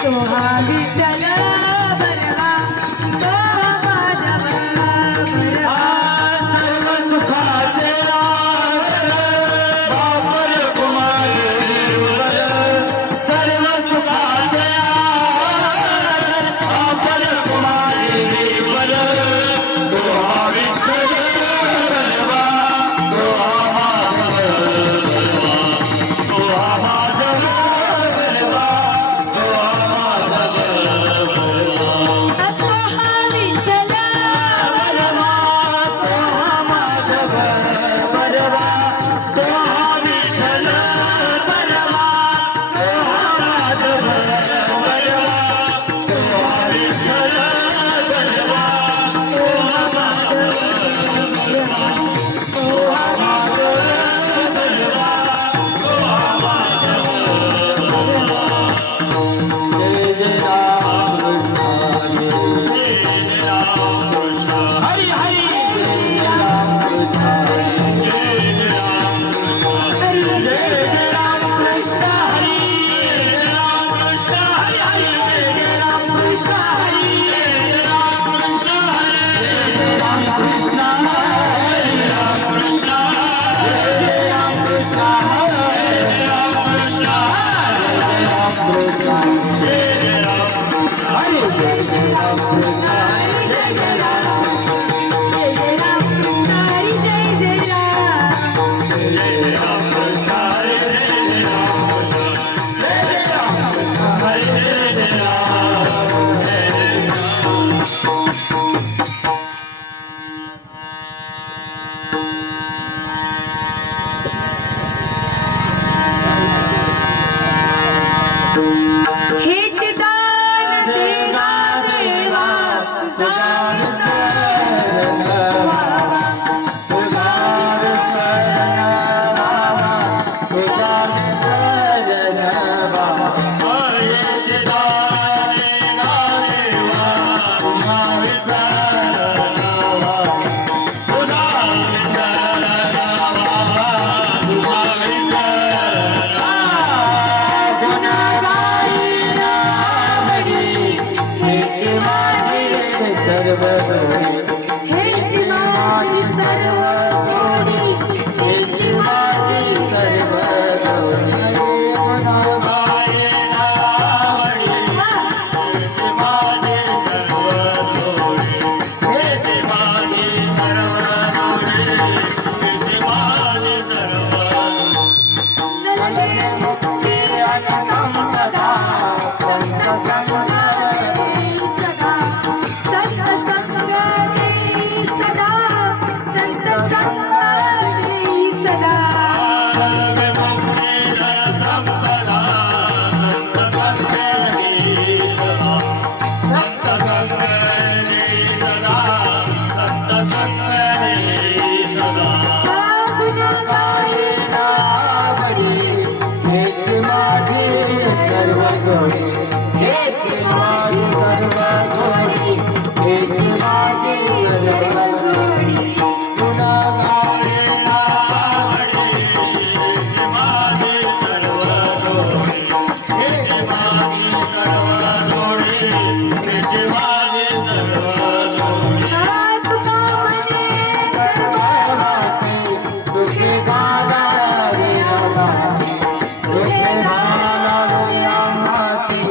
तो हा विठ्ठल बरवा, तो हा माधव बरवा. सर्व सुखाचे आवर बापर कुमारीवर, सर्व सुखाचे आवर बापर कुमारीवर. तो हा विठ्ठल बरवा, तो हा माधव बरवा, तो हा माधव बरवा, तो हा माधव बरवा. तो हा विठ्ठल बरवा, तो हा माधव बरवा, तो हा विठ्ठल बरवा, तो हा माधव बरवा, तो हा विठ्ठल बरवा, तो हा माधव बरवा, तो हा माधव बरवा, तो हा माधव बरवा. जय जय राम कृष्ण जय जय राम कृष्ण हरी हरी. जय जय राम कृष्ण जय जय राम कृष्ण हरी. जय जय राम कृष्ण हरी. जय जय राम कृष्ण हरी हरी. जय जय राम कृष्ण हरी. जय जय राम कृष्ण हरी. जय जय राम कृष्ण हरी. राम कृष्ण जय जय राम कृष्ण हरे राम कृष्ण हरे राम कृष्ण जय जय राम हरे जय जय राम कृष्ण हरे जय जय राम जय जय राम कृष्ण हरी. जय जय राम. जय जय राम कृष्ण हरे जय जय राम कृष्ण जय जय राम कृष्ण हरे जय जय राम जय जय राम. हेच दान देवा देवा तुझा व्हावा. हेच माझी सर्व सोडी, हेच माझी सर्व सोडी. नलगे मुक्ती आणि संपदा, संत संग देई सदा, संत संग देई सदा, संत संग देई सदा. गुण गायी नावडी, हेच माझी सर्व गोडी, हेच माझी सर्व गोडी, हेच माझी सर्व गोडी. पुन्हा गाये नावडी, हेच माझी सर्व गोडी, हेच माझी सर्व गोडी, हेच माझी सर्व गोडी. तुका म्हणे सर्वांची तुझी दादा रे दादा, तुझे दादा रे आम्हाची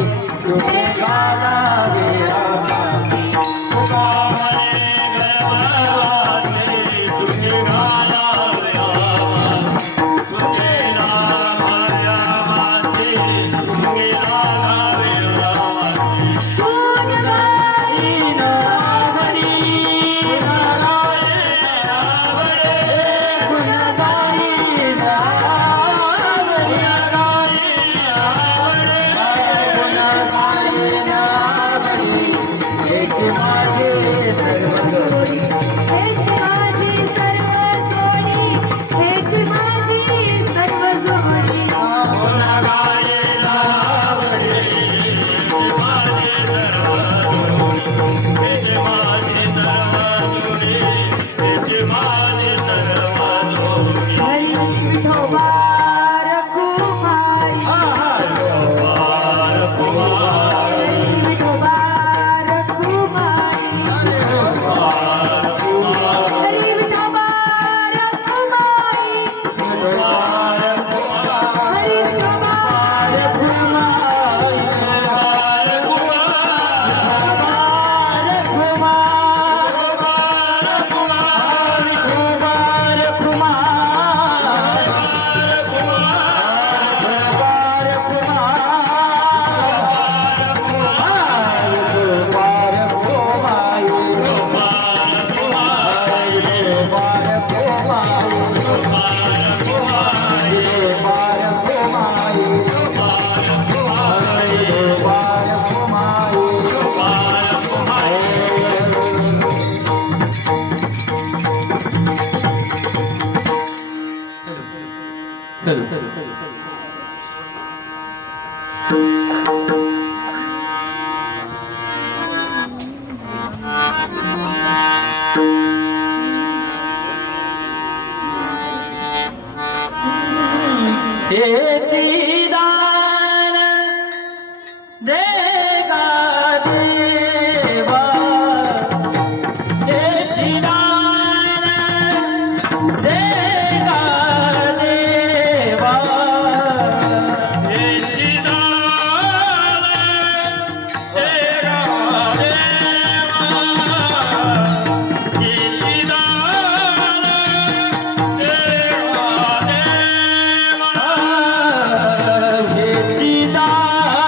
विठोबा रखुमाई हरी विठोबा रखुमाई हरी विठोबा हेची दान देगा देवा हेची दान देगा देवा हेची दान देगा देवा हेची दान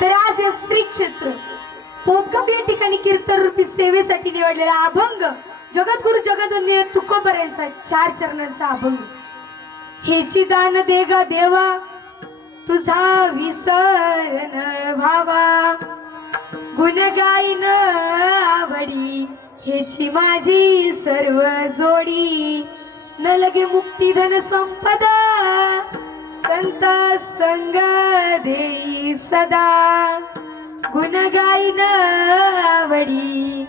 तर आज या श्री क्षेत्र पोपगाव या ठिकाणी कीर्तन रूपी सेवेसाठी निवडलेला अभंग जगद्गुरु जगदवंदनीय तुकोबर यांचा 4 चरणांचा अभंग. हेची दान दे गा देवा तुझा विसर न व्हावा, गुण गाईन आवडी हेची माझी सर्व जोडी, न लगे मुक्ती धन संपदा संत संग देई सदा, गुण गाईन आवडी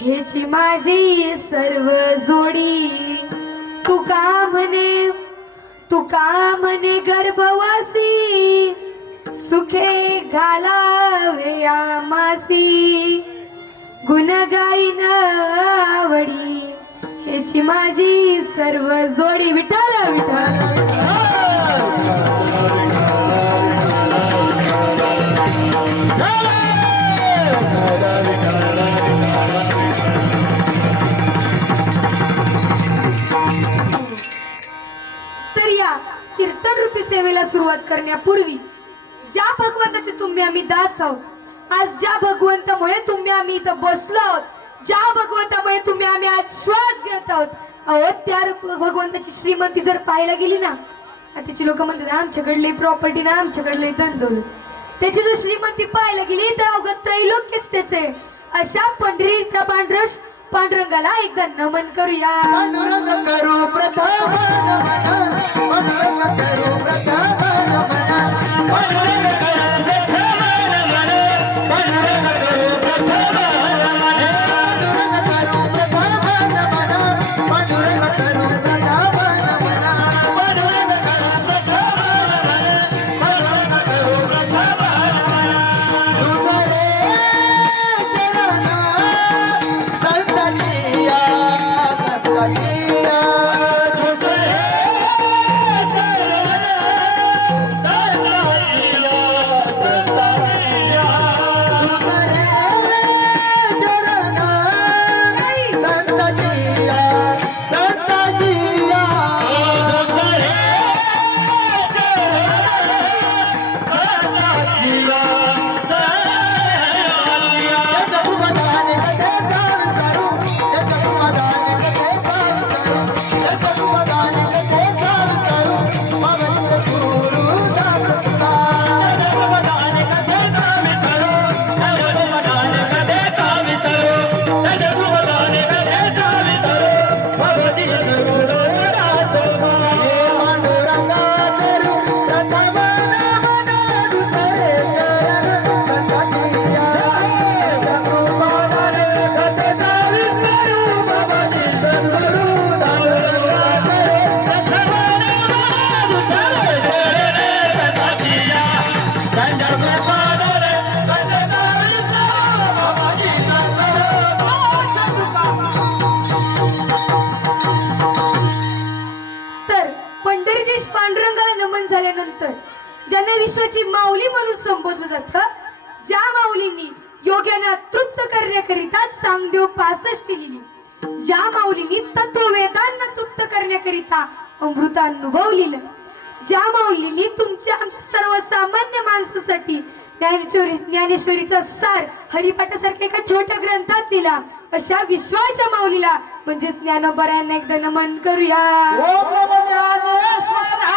हेची माझी सर्व जोडी. तू का म्हणे गर्भवासी सुखे घालावे आमासी, गुण गाईन आवडी हेची माझी सर्व जोडी. विठ्ठल विठ्ठल तर या कीर्तन रूपी सेवेला सुरुवात करण्यापूर्वी ज्या भगवंताचे तुम्ही आम्ही दास आहोत, आज ज्या भगवंतामुळे तुम्ही आम्ही इथं बसलो आहोत, ज्या भगवंतामुळे तुम्ही आम्ही आज श्वास घेत आहोत, अहो त्या भगवंताची श्रीमंती जर पाहायला गेली ना, त्याची लोक म्हणतात आमच्याकडली प्रॉपर्टी ना आमच्याकडले धन दौलत, त्याची जर श्रीमंती पाहायला गेली तर अवघत त्रैलोक्यच त्याचे. अशा पंढरीच्या पांडुरंगाला एकदा नमन करूया. पांडुरंग करू प्रथम नमन, पांडुरंग करू प्रथम नमन, पांडुरंग करू प्रथम नमन, पांडुरंग करू प्रथम नमन, पांडुरंग करू प्रथम नमन, पांडुरंग करू प्रथम नमन, पांडुरंग करू प्रथम नमन, पांडुरंग करू प्रथम नमन. दुसरे चरण सुद्धा अनुभवलेलं. ज्या माऊलींनी तुमच्या आमच्या सर्वसामान्य माणसासाठी ज्ञानेश्वरीचा सार हरिपाठासारख्या एका छोट्या ग्रंथात दिला, अशा विश्वाच्या माऊलीला म्हणजे ज्ञानोबरायांना एकदा नमन करूया. ओम नमो ज्ञानेश्वराय.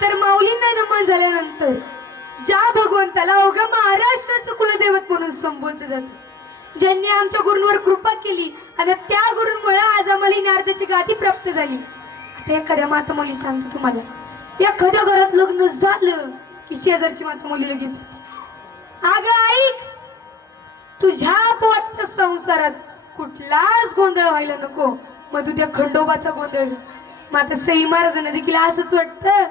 तर माऊलींना नमन झाल्यानंतर ज्या भगवंताला अवघ्या महाराष्ट्राचं कुलदैवत म्हणून संबोधलं जातं, ज्यांनी आमच्या गुरूंवर कृपा केली आणि त्या गुरूंमुळे आज आम्हाला ही नारदाची गादी प्राप्त झाली. आता एखाद्या माता मुली सांगतो तुम्हाला, एखाद्या घरात लग्न झालं की शेजारची माता मुली लगेच अगं ऐक, तुझ्या पोटच्या संसारात कुठलाच गोंधळ व्हायला नको, मग तू त्या खंडोबाचा गोंधळ. माता सई महाराजांना देखील असंच वाटतं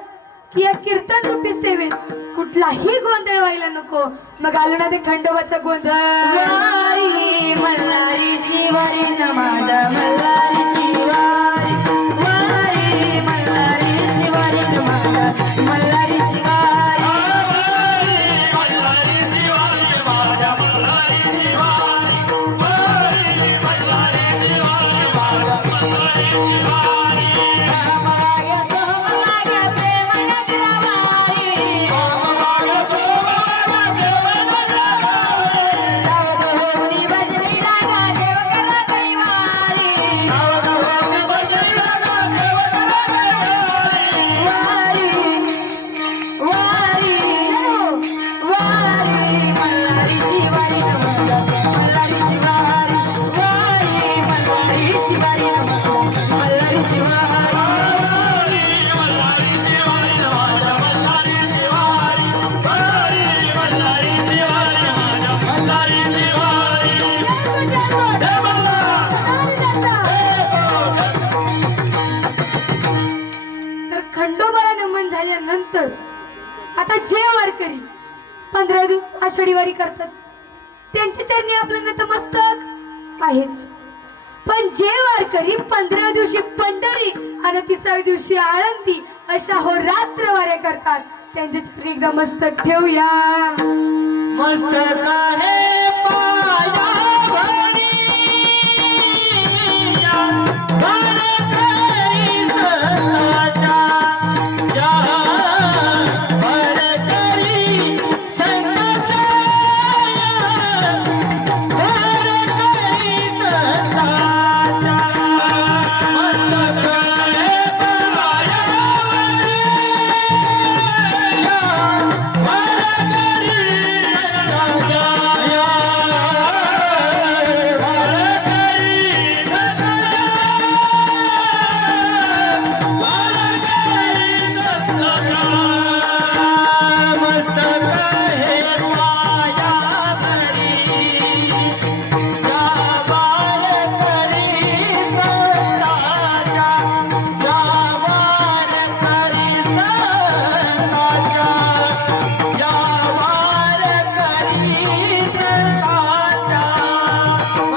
की या कीर्तन रूपी सेवेत कुठलाही गोंधळ व्हायला नको, मग आलो ना ते खंडोबाचा गोंधळ. वारी मल्हारीची वारी न माझा मल्हारीची वारी, वारी मल्हारीची वारी न माझा मल्हारीची वारी. रामराया सोमराया प्रेमनगला वारी, सावध होऊनी भजनी लागा देव करा कैवारी. वारी वारी वारी मल्हारीची वारी न माझा मल्हारीची वारी, वारी मल्हारीची वारी न माझा मल्हारीची वारी. तर खंडोबाला नमन झाल्यानंतर आता जे वारकरी 15 दिवस आषाढी वारी करतात त्यांच्या चरणी आपलं नतमस्तक आहेच, पण जे वारकरी 15 दिवशी पंढरी आणि 30व्या दिवशी आळंदी अशा हो रात्र वाऱ्या करतात त्यांच्या चरणी एकदा मस्तक ठेवूया. मस्तक आहे पायावरी, वारकरी संतांच्या, या वारकरी संतांच्या, वारकरी संतांच्या. मस्तक आहे पायावरी,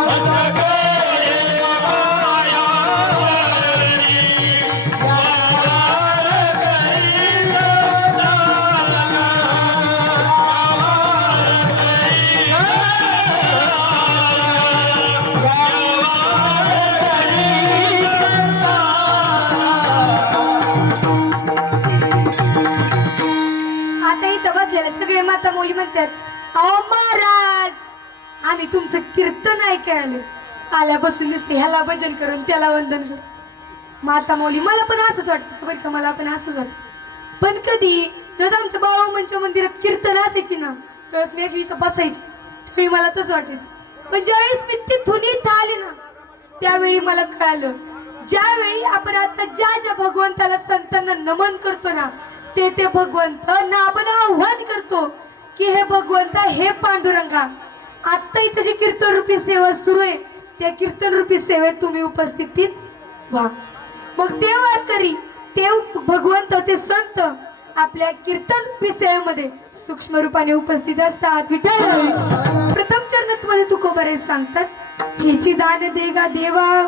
वारकरी आम्ही तुमचं कीर्तन ऐकायला आल्यापासून दिसते, ह्याला भजन करून त्याला वंदन करून. माता मौली मला पण असंच वाटतं बरं का, मला पण असंच वाटतं. पण कधी जसं आमच्या बाळूमांच्या मंदिरात कीर्तन असायची ना, त्यावेळेस मी अशी इथं बसायची, त्यावेळी मला तसं वाटायचं. पण ज्यावेळेस मी तिथून इथं आले ना, त्यावेळी मला कळालं, ज्यावेळी आपण आता ज्या ज्या भगवंताला संतांना नमन करतो ना, ते भगवंतांना आपण आव्हान करतो की हे भगवंता, हे पांडुरंगा, आता इथं जी कीर्तन रूपी सेवा सुरू आहे त्या कीर्तन रूपी सेवेत तुम्ही उपस्थित व्हा. मग ते वारकरी, ते भगवंत, ते संत आपल्या कीर्तन रूपी सेवेमध्ये सूक्ष्म रूपाने उपस्थित असतात. विठ्ठल प्रथम चरणात मध्ये तुकोबरे सांगतात, हेची दान दे गा देवा,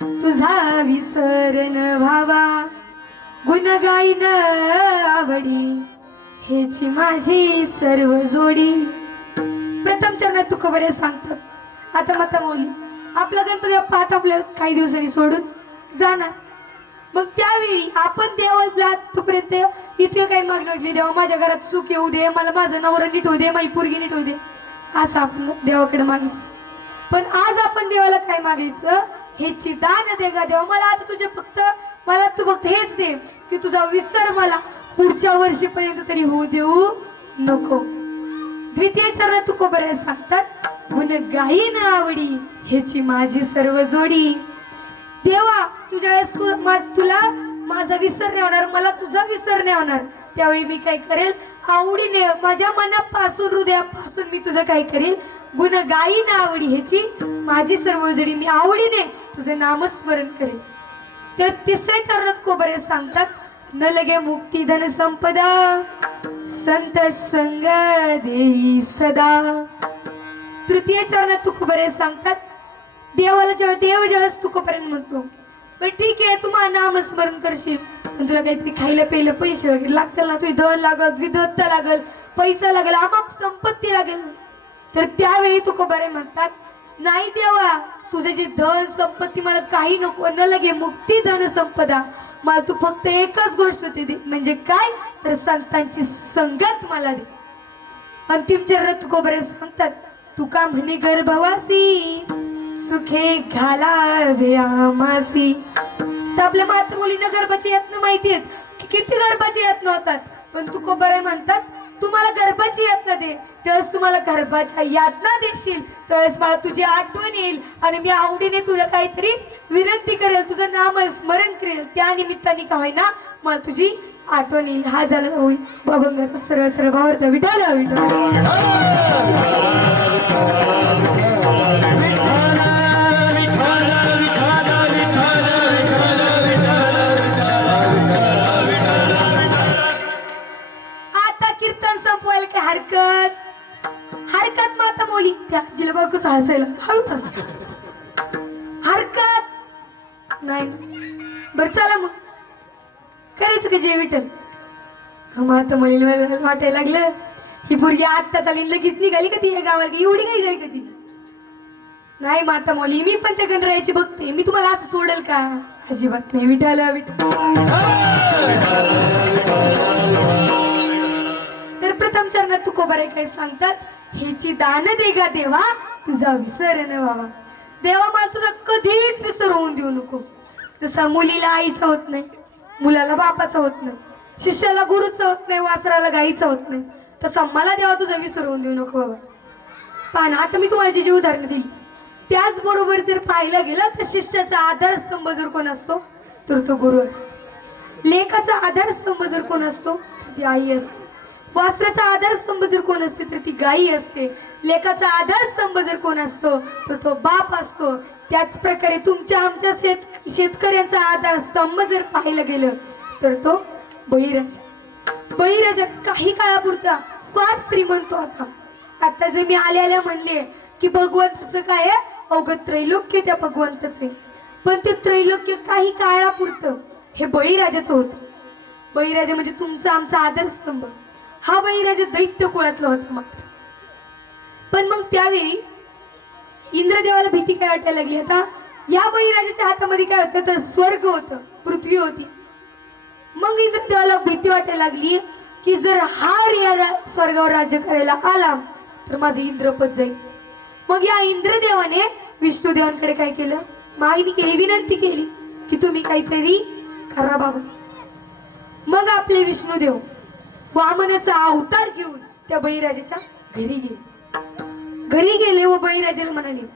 तुझा विसरण व्हावा, गुण गाईन आवडी, हेची माझी सर्व जोडी. प्रथम चरणात तुकोबरे सांगतात. आता माता मौली, आपला गणपती बाप्पा आता आपल्या काही दिवसांनी सोडून जाणार. मग त्यावेळी आपण देवाला तोपर्यंत इतकं काही मागणं म्हटली, देवा माझ्या घरात सुख येऊ दे, मला माझं नवरा नीट होऊ दे, माझी पोरगी नीट होऊ दे, असं आपण देवाकडे मागितलं. पण आज आपण देवाला काय मागायचं, हेची दान दे गा देवा, मला आता मला तू फक्त हेच दे की तुझा विसर मला पुढच्या वर्षीपर्यंत तरी होऊ देऊ नको. द्वितीय चरणात तुकोबरे सांगतात, गुण गाईन आवडी, ह्याची माझी सर्व जोडी. देवा तुझ्या वेळेस तुला माझा विसर नाही होणार, मला तुझा विसर नाही होणार, त्यावेळी मी काय करेल, आवडीने माझ्या मनापासून हृदयापासून मी तुझं काय करेल, गुण गाईन आवडी, ह्याची माझी सर्व जोडी, मी आवडीने तुझं नामस्मरण करेल. त्या तिसऱ्या चरणात कोबरे सांगतात, न लगे मुक्ती धन संपदा, संत संग देई सदा. तृतीय चरणात तुकोबरे सांगतात, देवाला ज्यावेळेस तुकोपर्यंत म्हणतो, बरं ठीक आहे तू माझं नामस्मरण करशील, पण तुला काहीतरी खायला प्यायला पैसे वगैरे लागतील ना, तुझी धन लागल, विधत्ता लागल, पैसा लागल, आमाप संपत्ती लागेल. तर त्यावेळी तुकोबरे म्हणतात, नाही देवा तुझे जे धन संपत्ती मला काही नको, न लगे मुक्ती धन संपदा, मला तू फक्त एकच गोष्ट दे, म्हणजे काय तर संतांची संगत मला दे. अंतिम चरणात तुकोबरे सांगतात, तुका म्हणे गर्भवासी, सुखे घालावे आमासी. तर आपल्या माता मुलींना गर्भाची यातना माहिती आहेत की किती गर्भाची यातना होतात, पण तुकोबरे म्हणतात, तू मला गर्भाची यातना दे, त्यावेळेस तुम्हाला गर्भाच्या यातना देशील त्यावेळेस मला तुझी आठवण येईल आणि मी आवडीने तुझं काहीतरी विनंती करेल, तुझं नाम स्मरण करेल, त्या निमित्ताने का होईना मला तुझी आठवण येईल. हा झाला होईल अभंगाचा सरळ सरळ भावार्थ. विठ्ठल विठ्ठल. हरकत माता मोली, त्या आजीला बघ कसं हसायला, हळूच हसते, हरकत नाही ना. बरं चला मग करायचं का जे विठ्ठल. माता मुलीला वाटायला लागलं, ही पोरगी आत्ता चालीन लगेच निघाली का ती या गावाला, की एवढी काही झाली का तिची. नाही माता मौली, मी पण त्या गणरायाची बघते, मी तुम्हाला असं सोडेल का, अजिबात नाही. विठ्ठल विठ्ठल. तर प्रथम चरणात तुकोबरे काय सांगतात, हेची दान दे गा देवा, तुझा विसर न व्हावा. देवा मला तुझा कधीच विसर होऊन देऊ नको. जसा मुलीला आईचा होत नाही, मुलाला बापाचा होत नाही, शिष्याला गुरुचा होत नाही, वासराला गाईचा होत नाही, तसा मला देवा तुझा विसर होऊन देऊ नको बाबा. पण आता मी तुम्हाला जी उदाहरणं दिली, त्याचबरोबर जर पाहायला गेलं तर शिष्याचा आधारस्तंभ जर कोण असतो तर तो गुरु असतो. लेकाचा आधारस्तंभ जर कोण असतो तर ती आई असते. वासराचा आधारस्तंभ जर कोण असते तर ती गाई असते. लेकाचा आधारस्तंभ जर कोण असतो तर तो बाप असतो. त्याच प्रकारे तुमच्या आमच्या शेतकऱ्यांचा आधारस्तंभ जर पाहायला गेलं तर तो बळीराजा. बळीराजा काही काळापुरता फार श्रीमंत होता. आता जर मी आल्या म्हणले की भगवंताचं काय आहे, अवघत त्रैलोक्य त्या भगवंताचे, पण ते त्रैलोक्य काही काळापुरतं हे बळीराजाचं होतं. बळीराजा म्हणजे तुमचा आमचा आधारस्तंभ. हा बळीराजा दैत्य कुळातला होता मात्र. पण मग त्यावेळी इंद्रदेवाला भीती काय वाटायला लागली. आता या बळीराजाच्या हातामध्ये काय होतं तर स्वर्ग होतं, पृथ्वी होती. मग इंद्रदेवाला भीती वाटायला लागली की जर हा या स्वर्गावर राज्य करायला आला तर माझं इंद्रपद जाईल. मग या इंद्रदेवाने विष्णुदेवांकडे काय केलं, मागणी केली, विनंती केली की तुम्ही काहीतरी करा बाबा. मग आपले विष्णुदेव वामनाचा अवतार घेऊन त्या बळीराजाच्या घरी गेले व बळीराजाला म्हणाले,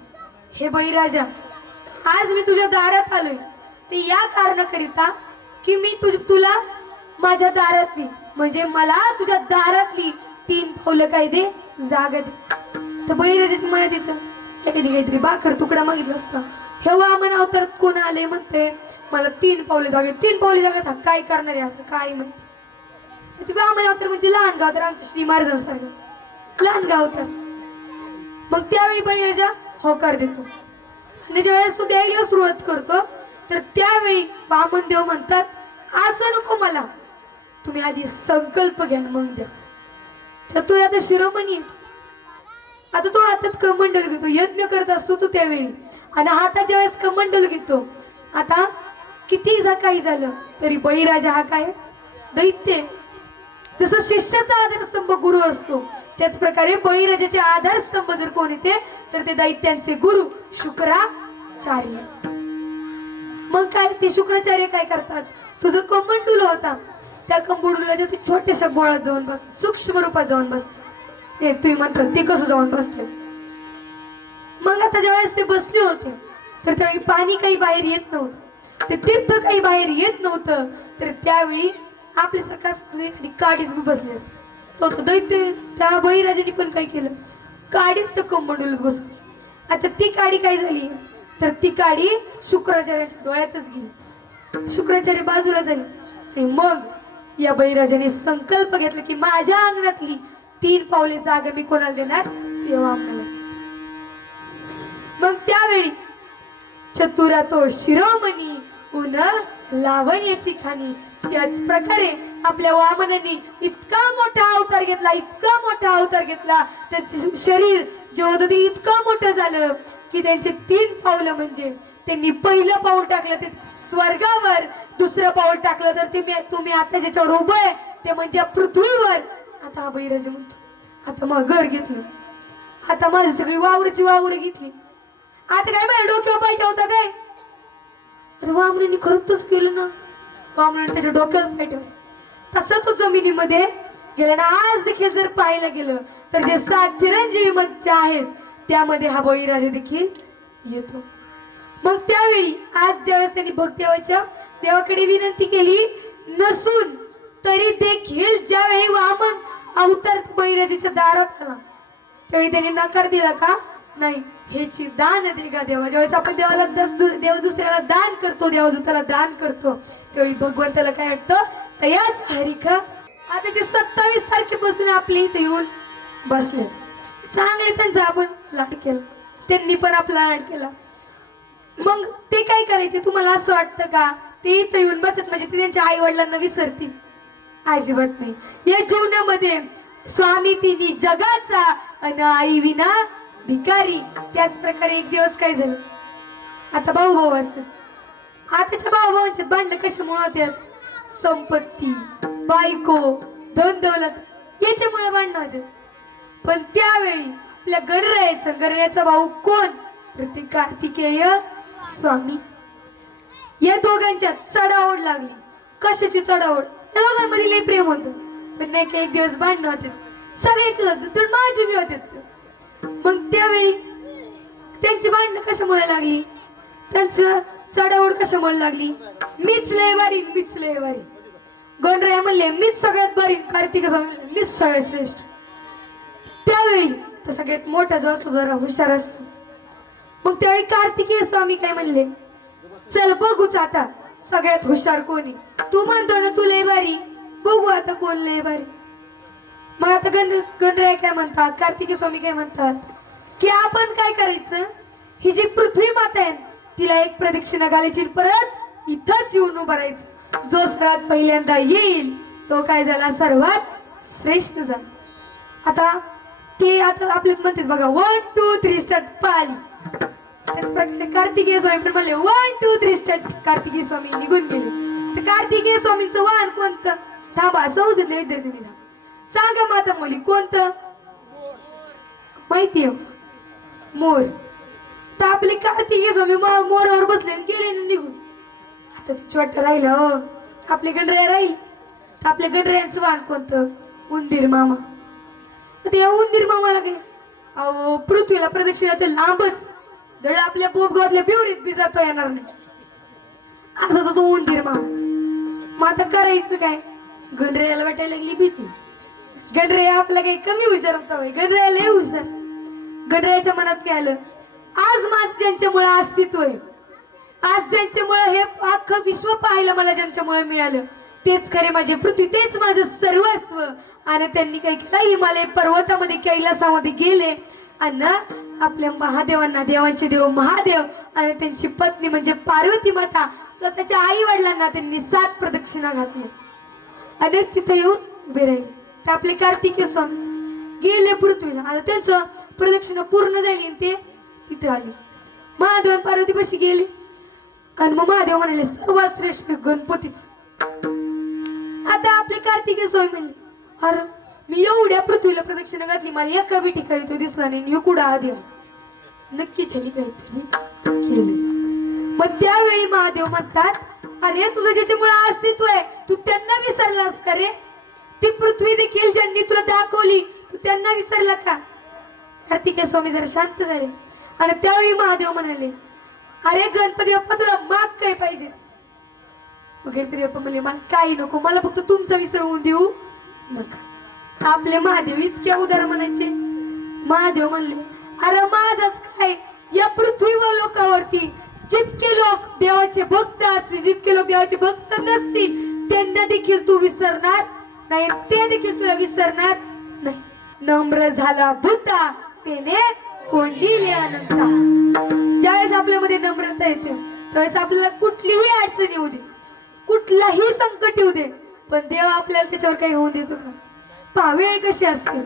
हे बळीराजा, आज मी तुझ्या दारात आलोय ते या कारणाकरिता की मी तुला माझ्या दारातली म्हणजे मला तुझ्या दारातली 3 पावलं काय दे, जागा दे. तर बळीराजाच्या मनात येतं एखादी काहीतरी भाकर तुकडा मागितला असता. हे वामन अवतारात कोण आले म्हणते मला 3 पावले जागे 3 पावले जागा था काय करणार आहे असं काय माहिती. ते वामन अवतार म्हणजे लहान गाव तर आमच्या श्री महाराजांसारखं लहान गाव तर. मग त्यावेळी बळीराजा होकार देतो आणि ज्यावेळेस तो द्यायला सुरुवात करतो तर त्यावेळी वामन देव म्हणतात असं नको मला, तुम्ही आधी संकल्प घ्या मग द्या. चतुर आता शिरोमणी येतो. आता तो हातात कमंडल घेतो, यज्ञ करत असतो तो त्यावेळी आणि हातात ज्यावेळेस कमंडल घेतो. आता किती काही झालं तरी बळीराजा हा काय दैत्य. जसं शिष्याचा आधारस्तंभ गुरु असतो त्याच प्रकारे बळीराजाचे आधारस्तंभ जर कोण येते तर ते दैत्यांचे गुरु शुक्राचार्य. मग काय ते शुक्राचार्य काय करतात, तुझं कमंडूल होता त्या कमंडुलाच्या तू छोट्याशा गोळात जाऊन बस, सूक्ष्म रूपात जाऊन बसते. ते तुम्ही म्हणतात ते कसं जाऊन बसते. मग आता ज्यावेळेस ते बसले होते तर त्यावेळी पाणी काही बाहेर येत नव्हतं, ते तीर्थ काही बाहेर येत नव्हतं. तर त्यावेळी आपल्यासारखा एखादी काडीच बसली असते. तो दैत्य त्या बळीराजाने पण काय केलं, काडीच तर कमंडुलात घुसली. आता ती काडी काय झाली तर ती काडी शुक्राचार्याच्या डोळ्यातच गेली. शुक्राचार्य बाजूला झाले आणि मग या बळीराजाने संकल्प घेतला की माझ्या अंगणातली 3 पावले जागा मी कोणाला देणार, तेव्हा आम्हाला. मग त्यावेळी चतुरा तो शिरोमणी उन लावण्याची खाणी. त्याच प्रकारे आपल्या वामनांनी इतका मोठा अवतार घेतला, इतका मोठा अवतार घेतला, त्यांचे शरीर जे होतं ते इतकं मोठं झालं की त्यांचे 3 पावलं म्हणजे त्यांनी पहिलं पाऊल टाकलं ते स्वर्गावर, दुसरं पाऊल टाकलं तर ते तुम्ही आता ज्याच्यावर उभं आहे ते म्हणजे पृथ्वीवर. आता हा बळीराजा म्हणतो आता मग घर घेतलं, आता माझी सगळी वावरची वावर घेतली, आता काय माझ्या डोक्यावर पाय ठेवता काय. अरे वामनाने खरंच केलं ना, वामनाने त्याच्या डोक्यावर पाय ठेवलं. तसं तो जमिनीमध्ये गेला ना. आज देखील जर पाहायला गेलं तर जे 7 चिरंजीवी मध्ये आहेत त्यामध्ये हा बळीराजा देखील येतो. मग त्यावेळी आज ज्यावेळेस त्यांनी भक्तेवाच्या देवाकडे विनंती केली नसून तरी देखील ज्यावेळी वामन अवतार बळीराजाच्या दारात आला त्यावेळी त्यांनी नकार दिला का नाही, हेची दान दे का देवा. ज्यावेळेस आपण देवाला देव दुसऱ्याला दान करतो, देवदूताला दान करतो त्यावेळी भगवंताला काय वाटतं तयाच हरिका. आता जे 27 तारखेपासून आपली इथे येऊन बसले चांगले, त्यांचा आपण लाड केला, त्यांनी पण आपला लाड केला. मग ते काय करायचे तुम्हाला असं वाटतं का ते इथं येऊन बसत म्हणजे ते त्यांच्या आई वडिलांना विसरतील? अजिबात नाही. या जीवनामध्ये स्वामी तिन्ही जगाचा आणि आई विना भिकारी. त्याच प्रकारे एक दिवस काय झालं, आता भाऊ भाऊ असतात, आताच्या भाऊ भावांच्यात भांडणं कशामुळे होतात, संपत्ती, बायको, धन दौलत याच्यामुळे भांडणं होतात. पण त्यावेळी आपल्या गणरायाचा भाऊ कोण तर ते कार्तिकेय स्वामी. या दोघांच्यात चढाओढ लागली. कशाची चढाओढ, त्या दोघांमध्ये लय प्रेम होतं पण नाही का एक दिवस भांडणं होते, सगळ्याचे होते तर माझे बी होते. मग त्यावेळी त्यांची भांडणं कशामुळे लागली, त्यांचं चढाओढ कशामुळे लागली, मीच लय बारी मीच लय बारी. गणराया म्हणले मीच सगळ्यात बारी, कार्तिक स्वामी मीच सगळ्यात श्रेष्ठ. त्यावेळी तर सगळ्यात मोठा जो असतो जरा हुशार असतो. मग त्यावेळी कार्तिकेय स्वामी काय म्हणले, चल बघूच आता सगळ्यात हुशार कोणी. तू म्हणतो ना तू लय भारी, बघू आता कोण लय भारी. मग आता गणराय काय म्हणतात, कार्तिकेय स्वामी काय म्हणतात की आपण काय करायचं, ही जी पृथ्वी माता आहे तिला एक प्रदक्षिणा घालायची, परत इथंच येऊन उभं राहायचं. जो सर्वात पहिल्यांदा येईल तो काय झाला सर्वात श्रेष्ठ झाला. आता ते आता आपल्यात म्हणतात बघा 1 2 3 स्टार्ट पाली. त्याच प्रकारे कार्तिकेय स्वामी पण म्हणले 1 2 3 स्टार्ट. कार्तिकेय स्वामी निघून गेले. तर कार्तिकेय स्वामींचं वाहन कोणतं, थांबा संसदल्या विद्यार्थ्यांनी सांगा माता मुली कोणतं माहितीये, मोर. तर आपले कार्तिकेय स्वामी मोरावर बसले गेले निघून. आता छोटं राहिलं हो आपले गणराया राहील. तर आपल्या गणरायांचं वाहन कोणतं, उंदीर मामा. तर त्या उंदीर मामाला काय अहो पृथ्वीला प्रदक्षिणा ते लांबच धड आपल्या पोपगावातल्या बिवरीत बी जाता येणार नाही असं तर तो उंदीर मामा. मग आता करायचं काय, गणरायाला वाटायला लागली भीती. गणराया आपला काही कमी हुशार होता, गणराया लय हुशार. गणरायाच्या मनात काय आलं आज माझं ज्यांच्यामुळे अस्तित्व आहे, आज ज्यांच्यामुळे हे अख्खं विश्व पाहायला मला ज्यांच्यामुळे मिळालं, तेच खरे माझे पृथ्वी, तेच माझं सर्वस्व. आणि त्यांनी काय केलं, हिमालय पर्वतामध्ये कैलासामध्ये गेले आणि आपल्या महादेवांना, देवांचे देव महादेव आणि त्यांची पत्नी म्हणजे पार्वती माता, स्वतःच्या आई वडिलांना त्यांनी 7 प्रदक्षिणा घातल्या आणि तिथे येऊन उभे राहिले. ते आपले कार्तिकेय स्वामी गेले पृथ्वीला. आता त्यांचं प्रदक्षिणा पूर्ण झाली आणि ते तिथे आले. महादेव आणि पार्वती पाशी गेले आणि मग महादेव म्हणाले सर्वात श्रेष्ठ गणपतीच. आता आपले कार्तिकेय स्वामी म्हणले, अरे मी एवढ्या पृथ्वीला प्रदक्षिणा घातली, मला एका बी ठिकाणी तो दिसला नाही, ह्यो कुठं आधी नक्की छली काहीतरी केलं. मग त्यावेळी महादेव म्हणतात, अरे तुझं ज्याच्यामुळे अस्तित्व आहे तू त्यांना विसरलास का रे? ती पृथ्वी देखील ज्यांनी तुला दाखवली तू त्यांना विसरला का? कार्तिकेय स्वामी जरा शांत झाले आणि त्यावेळी महादेव म्हणाले, अरे गणपती बाप्पा तुला माग काय पाहिजे? मग गणपती बाप्पा म्हणले, मला काही नको, मला फक्त तुमचा विसरवून देऊ नका. आपले महादेव इतक्या उदार म्हणायचे. महादेव म्हणले, अरे माझच काय, या पृथ्वीवर लोकांवरती जितके लोक देवाचे भक्त असतील, जितके लोक देवाचे भक्त नसतील त्यांना देखील तू विसरणार नाही, ते देखील तुला विसरणार नाही. नम्र झाला भूता तेने कोंडिले अनंता. ज्यावेळेस आपल्यामध्ये नम्रता येते त्यावेळेस आपल्याला कुठलीही अडचण येऊ दे, कुठलाही संकट येऊ दे, पण देव आपल्याला त्याच्यावर काही होऊ देतो का? पहा वेळ कशी असते,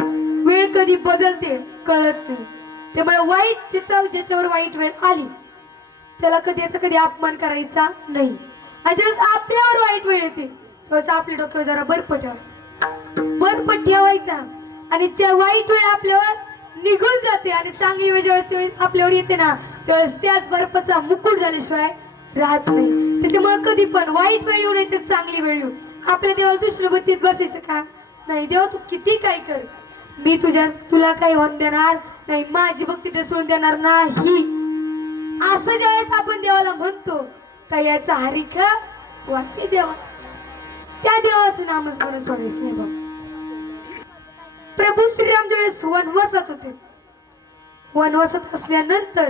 वेळ कधी बदलते कळत नाही. त्यामुळे वाईट ज्याच्यावर वाईट वेळ आली त्याला कधी अपमान करायचा नाही. आणि जेव्हा आपल्यावर वाईट वेळ येते त्यावेळेस आपल्या डोक्यावर जरा बर्फ ठेवायचा आणि त्या वाईट वेळ आपल्यावर निघून जाते आणि चांगली वेळ ज्यावेळेस आपल्यावर येते ना त्यावेळेस त्याच बर्फाचा मुकुट झाल्याशिवाय राहत नाही. त्याच्यामुळे कधी पण वाईट वेळ येऊ नये तर चांगली वेळ येऊ. आपल्या देवाला दुष्णबत्तीत बसायचं का नाही? देवा तू किती काय कर, मी तुला काही होऊन देणार नाही, माझी भक्ती ढसळून देणार नाही, असं ज्यावेळेस आपण देवाला म्हणतो तर याचा हरिका वाटते देवा. त्या देवाचं नामच मला सोडायचं नाही बाबा. प्रभू श्रीराम ज्यावेळेस वनवासात होते, वनवासात असल्यानंतर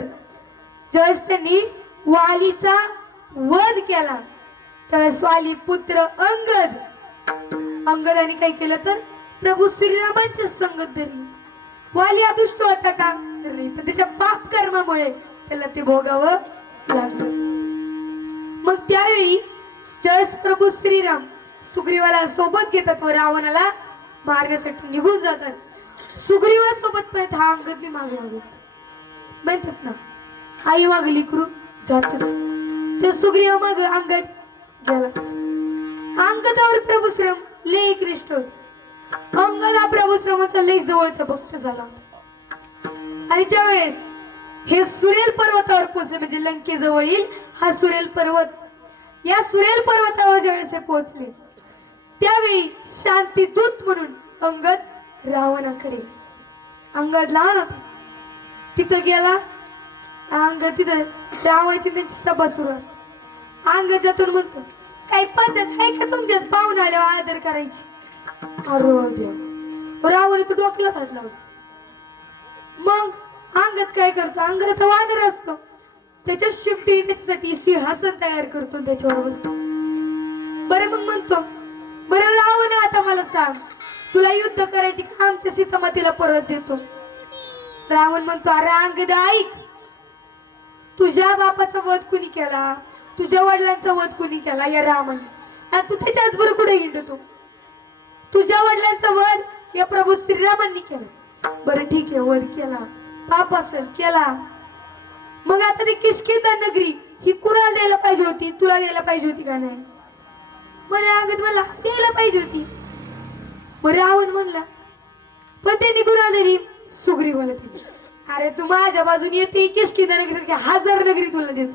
ज्यावेळेस त्यांनी वालीचा वध केला त्यावेळेस वाली पुत्र अंगदाने काय केलं तर प्रभू श्रीरामांची संगत धरली. वाली हा दुष्ट होता का तर नाही, पण त्याच्या पाप कर्मामुळे त्याला ते भोगावं लागलं. मग त्यावेळी ज्यावेळेस प्रभू श्रीराम सुग्रीवाला सोबत घेतात व रावणाला मारण्यासाठी निघून जातात, सुग्रीवा सोबत पण हा अंगद मी मागे म्हणतात ना, आई मागली करून जातच, तर सुग्रीवा माग अंगद गेलाच. अंगदावर प्रभू श्रीराम लय कृष्ण होते. अंगद हा प्रभू श्रीरामाचा लय जवळचा भक्त झाला होता. आणि ज्यावेळेस हे सुरेल पर्वतावर पोहोचले म्हणजे लंकेजवळील हा सुरेल पर्वत, या सुरेल पर्वतावर ज्यावेळेस हे पोहोचले त्यावेळी शांती दूत म्हणून अंगद रावणाकडे. अंगद लहान होता, तिथं गेला. अंगद तिथं रावणाची त्यांची सभा सुरू असते. अंगद जातून म्हणतो, काही पद्धत आहे का तुमच्यात पाहून आल्यावर आदर करायची? अरे देव, रावण तू डोक्याला हात लावला. मग अंगद काय करतो, अंगद आता वानर असतो, त्याच्या शिफ्टी त्याच्यासाठी सिंहासन तयार करतो, त्याच्यावर बसतो. बरं मग म्हणतो, बरं रावण आता मला सांग, तुला युद्ध करायची का आमच्या सीतामातेला परत देतो? रावण म्हणतो, अरे अंगद ऐक, तुझ्या बापाचा वध कुणी केला, तुझ्या वडिलांचा वध कुणी केला? या रावण. आणि तू त्याच्याच बरोबर कुठे हिंडतो? तुझ्या वडिलांचा वध या प्रभू श्रीरामांनी केला. बरं ठीक आहे, वध केला, पाप असेल केला, मग आता ती किष्किंधा नगरी ही कुणाला द्यायला पाहिजे होती? तुला द्यायला पाहिजे होती का नाही? म्हणे अंगद मला द्यायला पाहिजे होती. मग रावण म्हणला, पण त्यांनी कुणाला दिली? सुग्रीवाला दिली. अरे तू माझ्या बाजूने येते, किष्किंधा नगरी 1000 नगरी तुला देतो.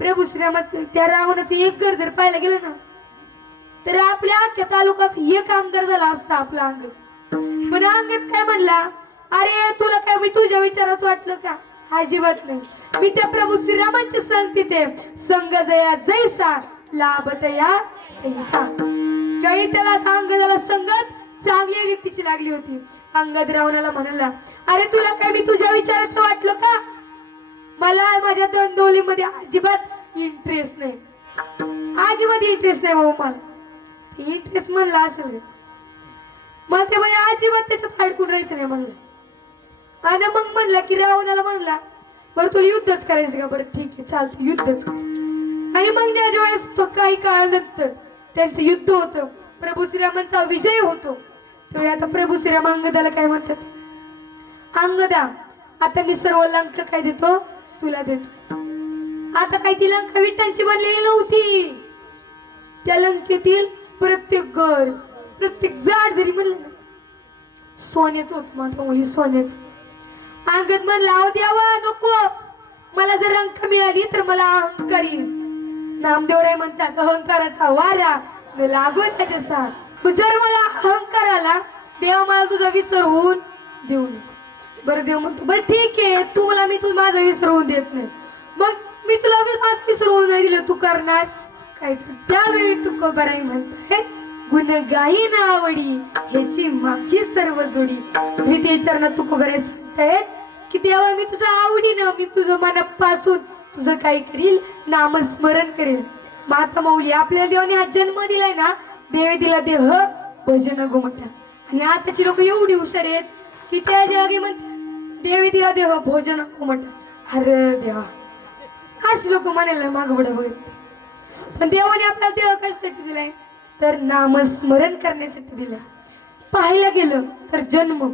प्रभू श्रीरामाचं त्या रावणाचं एक घर जर पाहायला गेलं ना तर आपल्या अख्ख्या तालुक्याचा एक आमदार झाला असता आपला अंगद. पण अंगद काय म्हणला, अरे तुला काय मी तुझ्या विचाराचं वाटलं का? अजिबात नाही, मी त्या प्रभू श्रीरामांची संगतीत आहे. संग जया जैसा लाभत या तैसा. ज्यावेळी त्याला अंगदाला संगत चांगल्या व्यक्तीची लागली होती, अंगद रावणाला म्हणाला, अरे तुला काय मी तुझ्या विचाराचं वाटलं का? मला माझ्या दंडोलीमध्ये अजिबात इंटरेस्ट नाही, अजिबात इंटरेस्ट नाही बाबा मला. इंटरेस्ट म्हणला असेल मग ते म्हणजे अजिबात त्याच्यात अडकून राहायचं नाही म्हणलं. आणि मग म्हणला की रावणाला म्हणला बरं तुला युद्धच करायचं का, बरं ठीक आहे चालतं युद्धच कर. आणि मग त्या वेळेस तो काही काळानंतर त्यांचं युद्ध होतं, प्रभू श्रीरामांचा विजय होतो. त्यावेळी आता प्रभू श्रीराम अंगदाला काय म्हणतात, अंगदा आता मी सर्व लंका काय देतो तुला देतो. आता काय ती लंका विटांची बनलेली नव्हती, त्या लंकेतील प्रत्येक घर प्रत्येक झाड जरी म्हणलं ना सोन्याच होत, माझ्या मुली सोन्याच. अंगद म्हणला अहो देवा नको, मला जर लंका मिळाली तर मला अहंकार येईल. नामदेवराय म्हणतात अहंकाराचा वारा न लागो त्याच्या. जर मला अहंकार आला देवा मला तुझा विसर होऊन देऊ नको. बरं देव म्हणतो बरं ठीक आहे तू मला मी माझा विसर होऊन देत नाही, मग मी तुला माझा विसर होऊन नाही दिलं तू करणार काय. त्यावेळी तू बराई म्हणताय गुण गाई ना आवडी ह्याची माझी सर्व जोडी. द्वितीय चरणात तू बराई सांगतायत की देवा मी तुझं आवडीनं मी तुझं मनापासून तुझं काय करील नामस्मरण करेल. माता माऊली आपल्या देवाने हा जन्म दिलाय ना, देवे दिला देह भजन गोमटा. आणि आताची लोक एवढी हुशार आहेत की त्या जागी म्हणतात देवे दिला देह भोजन गोमटा. अरे देवा अशी लोक म्हणायला माग पुढे बघत, पण देवाने आपला देह कशासाठी दिलाय तर नामस्मरण करण्यासाठी दिलाय. पाहायला गेलं तर जन्म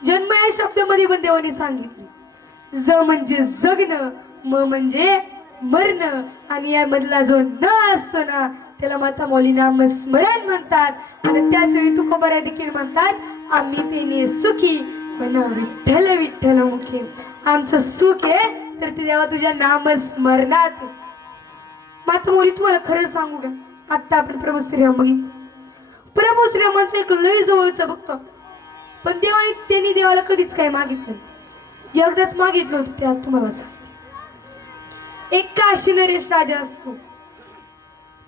जन्म या शब्दामध्ये पण देवाने सांगितले ज म्हणजे जगणं, म म्हणजे मरण, आणि यामधला जो न असतो ना त्याला माता मौली नामस्मरण म्हणतात. आणि त्याच वेळी तुकोबाराय देखील म्हणतात आम्ही तेने सुखी म्हणा विठ्ठल विठ्ठल मुखी. आमचं सुख आहे तर ते देवा तुझ्या नामस्मरणात. माता मौली तुम्हाला खरं सांगू का, आता आपण प्रभू श्रीराम बघितलं, प्रभू श्रीरामांचं एक लय जवळचं बघतो, पण देवाने त्यांनी देवाला कधीच काही मागितलं नाही. एकदाच मागितलं होतं त्यात तुम्हाला सांगते. एक काशी नरेश राजा असतो,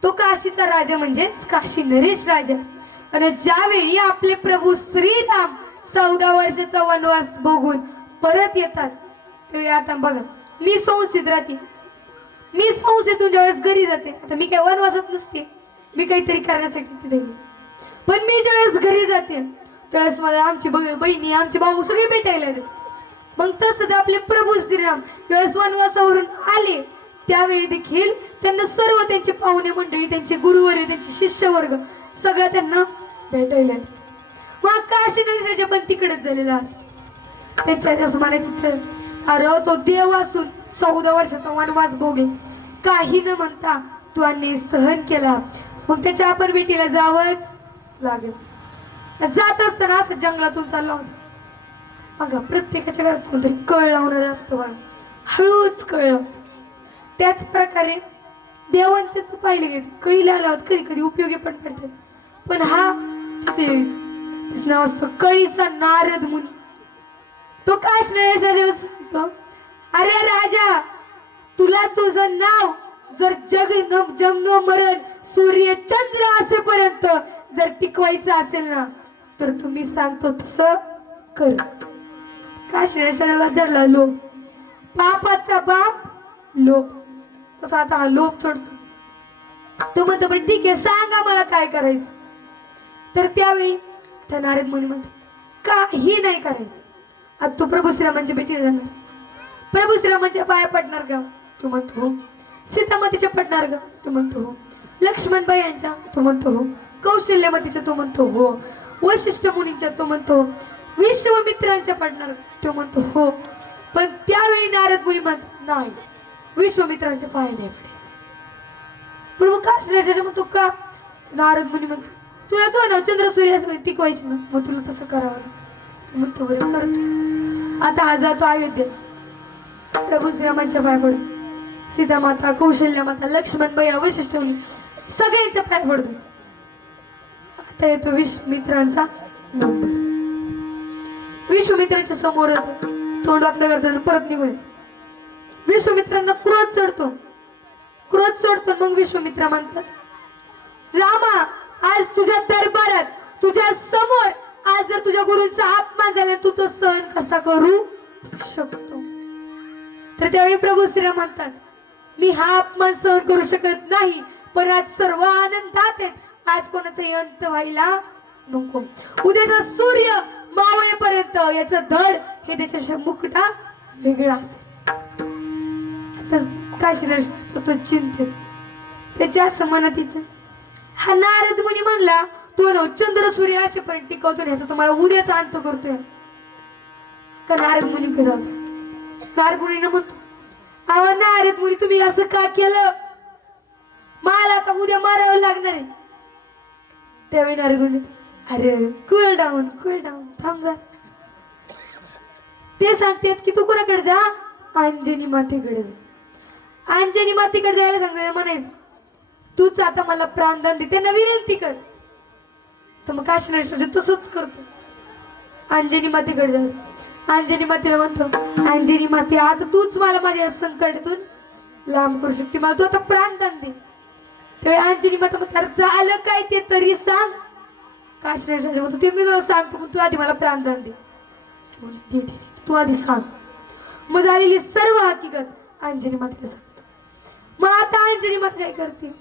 तो काशीचा राजा म्हणजेच काशी नरेश राजा. आणि ज्यावेळी आपले प्रभू श्रीराम 14 वर्षाचा वनवास भोगून परत येतात त्यावेळी आता बघा मी संस्थेत राहते, मी संस्थेतून ज्यावेळेस घरी जाते, आता मी काय वनवासात नसते, मी काहीतरी करण्यासाठी तिथे गेले, पण मी ज्यावेळेस घरी जाते त्यावेळेस मला आमची बहिणी आमचे भाऊ सगळे भेटायला येतात. मग तसंच आपले प्रभू श्रीराम ज्यावेळेस वनवासावरून आले त्यावेळी देखील त्यांना सर्व त्यांचे पाहुणे मंडळी त्यांचे गुरुवर्य त्यांचे शिष्यवर्ग सगळं त्यांना भेटायला येतात. मग काशी नरेश पण तिकडेच झालेला असतो. त्यांच्या असं म्हणायचं अरे तो देव असून 14 वर्षाचा वनवास भोगला, काही न म्हणता तू अन्याय सहन केला, मग त्याच्या आपण भेटीला जावंच लागेल. जात असताना असं जंगलातून चालला होता. अगं प्रत्येकाच्या घरात कोणतरी कळ लावणार असतो बघा, हळूच कळ लावत. त्याच प्रकारे देवांचे पाहिले गेले कळी लावत कधी कधी उपयोगी पण पडतात, पण हा तिथे तिचं नाव असतं कळीचा नारद मुनी. तो काश नरेश राजाला सांगतो अरे राजा तुला तुझं नाव जर जन्म मरण सूर्य चंद्र असेपर्यंत जर टिकवायचं असेल ना तर तुम्ही सांगतो तसं कर. काशी नरेशाला जडला लोभ, पापाचा बाप लोभ. तसा आता हा लोभ चढतो. तो म्हणतो पण ठीक आहे सांगा मला काय करायचं. तर त्यावेळी त्या नारद मुनी म्हणतो काही नाही करायचं, आता तू प्रभू श्रीरामांच्या भेटीला जाणार, प्रभू श्रीरामांच्या पाया पडणार का, तू म्हणतो हो. सीतामातेच्या पडणार का, तू म्हणतो हो. लक्ष्मणबाई यांच्या, तू म्हणतो हो. कौशल्यमतीच्या, तू म्हणतो हो. वशिष्ठ मुनींच्या, तू म्हणतो. विश्वामित्रांच्या पडणार, तू म्हणतो हो. पण त्यावेळी नारद मुनी म्हणतात नाही विश्वामित्रांच्या पाया नाही पडायचं. पण मग काशी म्हणतो का, नारद मुनी म्हणतो तुला तो ना चंद्र सूर्य टिकवायची ना, मग तुला तसं करावं. तू म्हणतो बरं करतो. आता हा जातो अयोध्या, प्रभू श्रीरामांच्या पाय पडतो. सीता माता, कौशल्य माता, लक्ष्मणबाई, वशिष्ठ मुनी सगळ्यांच्या पाय पडतो. आता येतो विश्वामित्रांचा नंबर. विश्वामित्रांच्या समोर तोंड वाकडं करतात परत निघून येतो. विश्वामित्रांना क्रोध चढतो. मग विश्वामित्र म्हणतात रामा आज तुझ्या दरबारात तुझ्या समोर आज जर तुझ्या गुरूंचा अपमान झाला तू तो सहन कसा करू शकतो. तर त्यावेळी प्रभू श्रीराम म्हणतात, मी हा अपमान सहन करू शकत नाही, पण आज सर्व आनंदात आहेत. आज कोणाचाही अंत व्हायला नको. उद्याचा सूर्य मावळेपर्यंत याचं धड हे त्याच्या मुकुटा वेगळा असेल. आता काशीराज तो चिंतेत त्याच्या असं मनात इथं हा नारद मुनी म्हणला, तो ना चंद्र सूर्य असेपर्यंत टिकवतो, ह्याचा तुम्हाला उद्याचा अंत करतोय. का नारद मुनी का जातो? नारद मुनीनं म्हणतो, अहो नारद मुनी तुम्ही असं का केलं? मला आता उद्या मारावं लागणार आहे. त्यावेळी नारद मुनी, अरे कूल डाऊन थांब जा. ते सांगतात की तू कोणाकडे जा? अंजनी मातेकडे जा. अंजनी मातेकडे जायला सांगते, म्हणायचं तूच आता मला प्राणदान दे, त्यांना विनंती कर. तर मग काशीनाथ तसंच करतो. अंजनी मातेकडे जायचं. अंजनी मातेला म्हणतो, अंजनी माते आता तूच मला माझ्या संकटातून लांब करू शकते, मला तू आता प्राणदान दे. त्यावेळी अंजनी माता म्हणतात, झालं काय ते तरी सांग. काशीनाथ म्हणतो, ते मी तुला सांगतो, पण तू आधी मला प्राणदान दे. तू आधी सांग. मग झालेली सर्व हकीकत अंजनी मातेला सांगतो. मग आता अंजनी माता काय करते?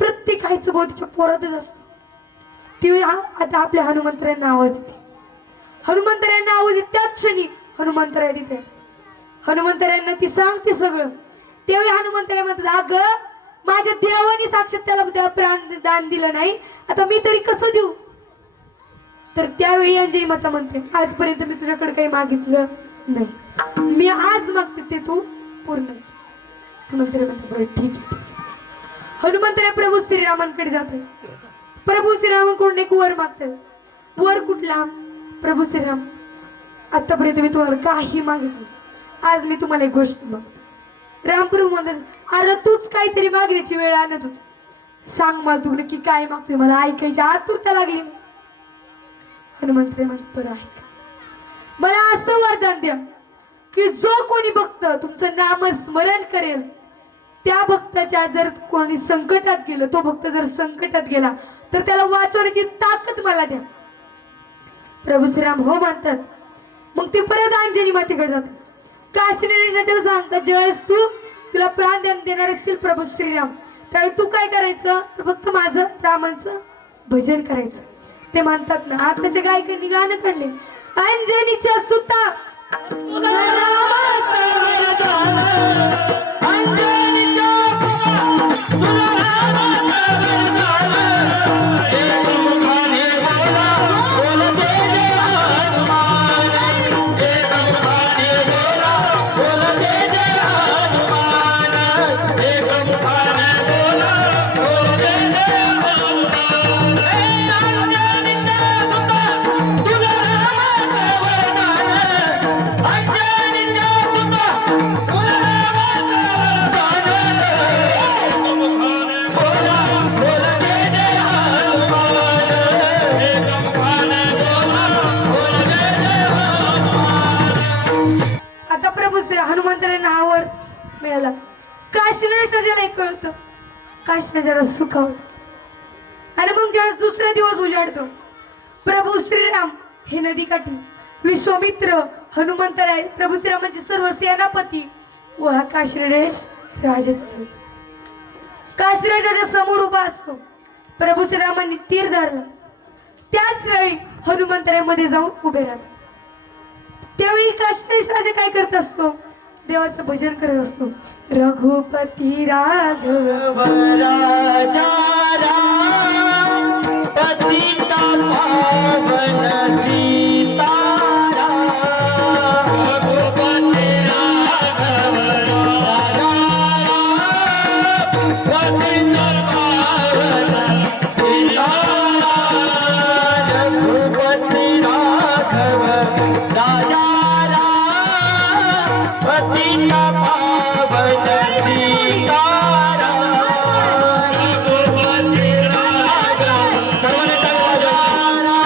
प्रत्येक आईचं भाऊ तिच्या पोरातच असतो. ती आता आपल्या हनुमंतरायांना आवाज येते. हनुमंतरायांना आवाज येते, त्या क्षणी हनुमंतराय तिथे. हनुमंतरायांना ती सांगते सगळं. त्यावेळी हनुमंतराय म्हणतात, अगं माझ्या देवाने साक्षात त्याला प्राण दान दिलं नाही, आता मी तरी कसं देऊ? तर त्यावेळी अंजनी माता म्हणते, आजपर्यंत मी तुझ्याकडे काही मागितलं नाही, मी आज मागते ते तू पूर्ण. हनुमंतराय म्हणते, बरं ठीक आहे. हनुमंतराय प्रभू श्रीरामांकडे जाते. प्रभू श्रीरामांकडून एक वर मागतात. वर कुठला? प्रभू श्रीराम, आतापर्यंत मी तुम्हाला काही मागितलं, आज मी तुम्हाला एक गोष्ट मागतो. रामप्रभू म्हणतात, अरे तूच काहीतरी मागण्याची वेळ आणत होती, सांग मला तू नक्की काय मागतोय, मला ऐकायची आतुरता लागली. हनुमंतराय म्हणतात, बरं ऐक, मला असं वरदान द्या की जो कोणी भक्त तुमचं नामस्मरण करेल, त्या भक्ताच्या जर कोणी संकटात गेलं, तो भक्त जर संकटात गेला तर त्याला वाचवण्याची ताकद मला द्या. प्रभू श्रीराम हो म्हणतात. मग ते परत अंजनी मातेकडे जातात. काशीनाथाला सांगतात, ज्यावेळेस तुला प्राणदान देणार असेल प्रभू श्रीराम, त्यावेळी तू काय करायचं? तर फक्त माझं रामांचं भजन करायचं. ते म्हणतात ना, आताच्या गायकांनी गाणं काढले, अंजनीच्या सुता मिळाला. काशीनाथाला कळतं, काशीनाथाला सुखावलं. आणि मग ज्यावेळेस दुसरा दिवस उजाडतो, प्रभू श्रीराम हे नदीकाठी विश्वामित्र, हनुमंतराय, प्रभू श्रीरामांचे सर्व सेनापती व हा काशीनाथ राजा तिथे. काशीनाथाच्या समोर उभा असतो. प्रभू श्रीरामांनी तीर धरला. त्याच वेळी हनुमंतराय मध्ये जाऊन उभे राहतात. त्यावेळी काशीनाथ राजा काय करत असतो? देवाचं भजन करत असतो. रघुपती राघव राजा राम पतित पावन सीताराम. रघुपती राघव राजा राम पतित पावन सीताराम. रघुपती राघव राजा पतित पावन सीताराम. रघुपती राघव सर्वांनी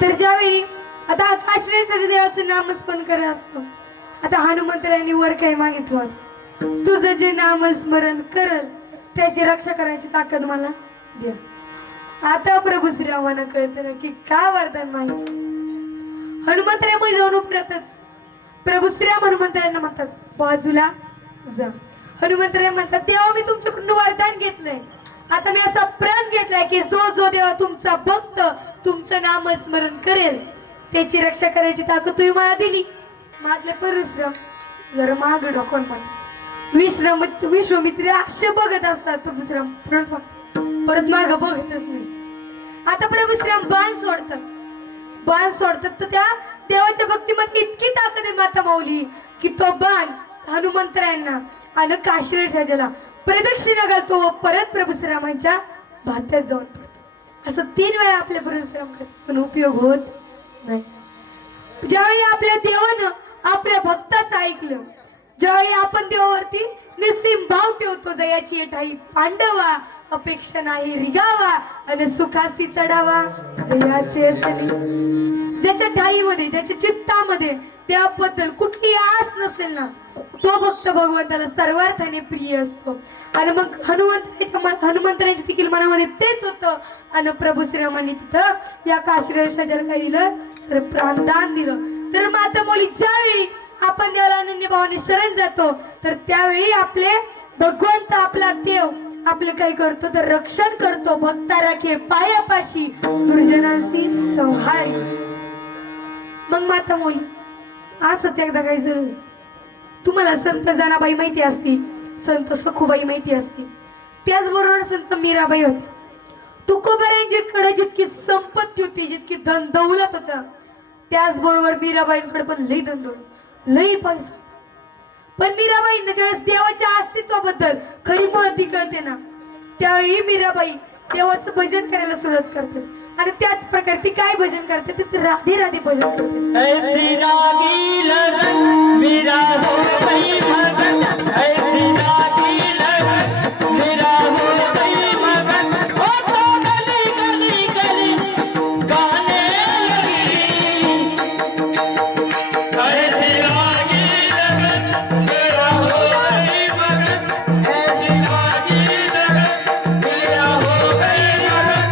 तर ज्यावेळी आता काश्मीरच्या देवाचं नामस्मरण करत असतो, आता हनुमंतरायांनी वर काय मागितलं, तुझं जे नामस्मरण करल त्याची रक्षा करण्याची ताकद मला द्या. आता प्रभू श्रीरामांना कळतं ना की का वरदान मागितलं. हनुमंतराय जाऊन उभे राहतात. प्रभू श्रीराम हनुमंतरायांना म्हणतात बाजूला जा. हनुमंतराय म्हणतात देवा मी तुमच्याकडून वरदान घेतलंय, आता मी असा प्रण घेतलाय की जो जो देवा तुमचा भक्त तुमचं नामस्मरण करेल त्याची रक्षा करायची ताकद तुम्ही मला दिली. माझे परशुराम जरा माग डोकून म्हणतात. विश्वामित्री असे बघत असतात प्रभू श्रीराम परत माग बघतच नाही. आता प्रभू श्रीराम बाण सोडतात तर त्या देवाच्या भक्तीमध्ये इतकी ताकद आहे माता माऊली की तो बाण हनुमंतरायांना आणि काश्मीर राजाला प्रदक्षिणा घालतो व परत प्रभू श्रीरामांच्या भात्यात जाऊन पडतो. असं 3 वेळा आपल्या प्रभू श्रीराम करतात पण उपयोग होत नाही. ज्यावेळी आपल्या देवानं आपल्या भक्ताचं ऐकलं, ज्यावेळी आपण देवावरती निस्सीम भाव ठेवतो, जयाची ठाई पांडवा अपेक्षा नाही रिगावा आणि सुखासी चढावा जयाचे असणे. ज्याच्या ठाईमध्ये ज्याच्या चित्तामध्ये देवाबद्दल कुठली आस नसेल ना तो भक्त भगवंताला सर्वार्थाने प्रिय असतो. आणि मग हनुमंतराच्या देखील मनामध्ये तेच होतं. आणि प्रभू श्रीरामांनी तिथं या काशीराजाला काय दिलं तर प्राणदान दिलं. तर माता मुली ज्यावेळी आपण देवाला अनन्य भावाने शरण जातो तर त्यावेळी आपले भगवंत आपला देव आपले काय करतो तर रक्षण करतो. भक्ता राखे पायापाशी दुर्जनांशी संहारी. मग माता मुली असंच एकदा काय झालं, तुम्हाला संत जनाबाई माहिती असतील, संत सखुबाई माहिती असतील, त्याचबरोबर संत मीराबाई होत्या. तुकोबारायांकडे जितकी संपत्ती होती, जितकी धन दौलत होतं, त्याचबरोबर मीराबाईंकडे पण लई धन दौलत लई पैसा. पण मीराबाईंना ज्यावेळेस देवाच्या अस्तित्वाबद्दल खरी महती कळते ना त्यावेळी मीराबाई देवाचं भजन करायला सुरुवात करते. आणि त्याच प्रकारे ती काय भजन करते ते राधे राधे भजन करते. ऐसी रागी लगन मेरा हो गई मगन, ऐसी रागी लगन मेरा हो गई मगन, ओ तो गली गली गली गाने लगी. ऐसी रागी लगन मेरा हो गई मगन, ऐसी रागी लगन मेरा हो गई मगन,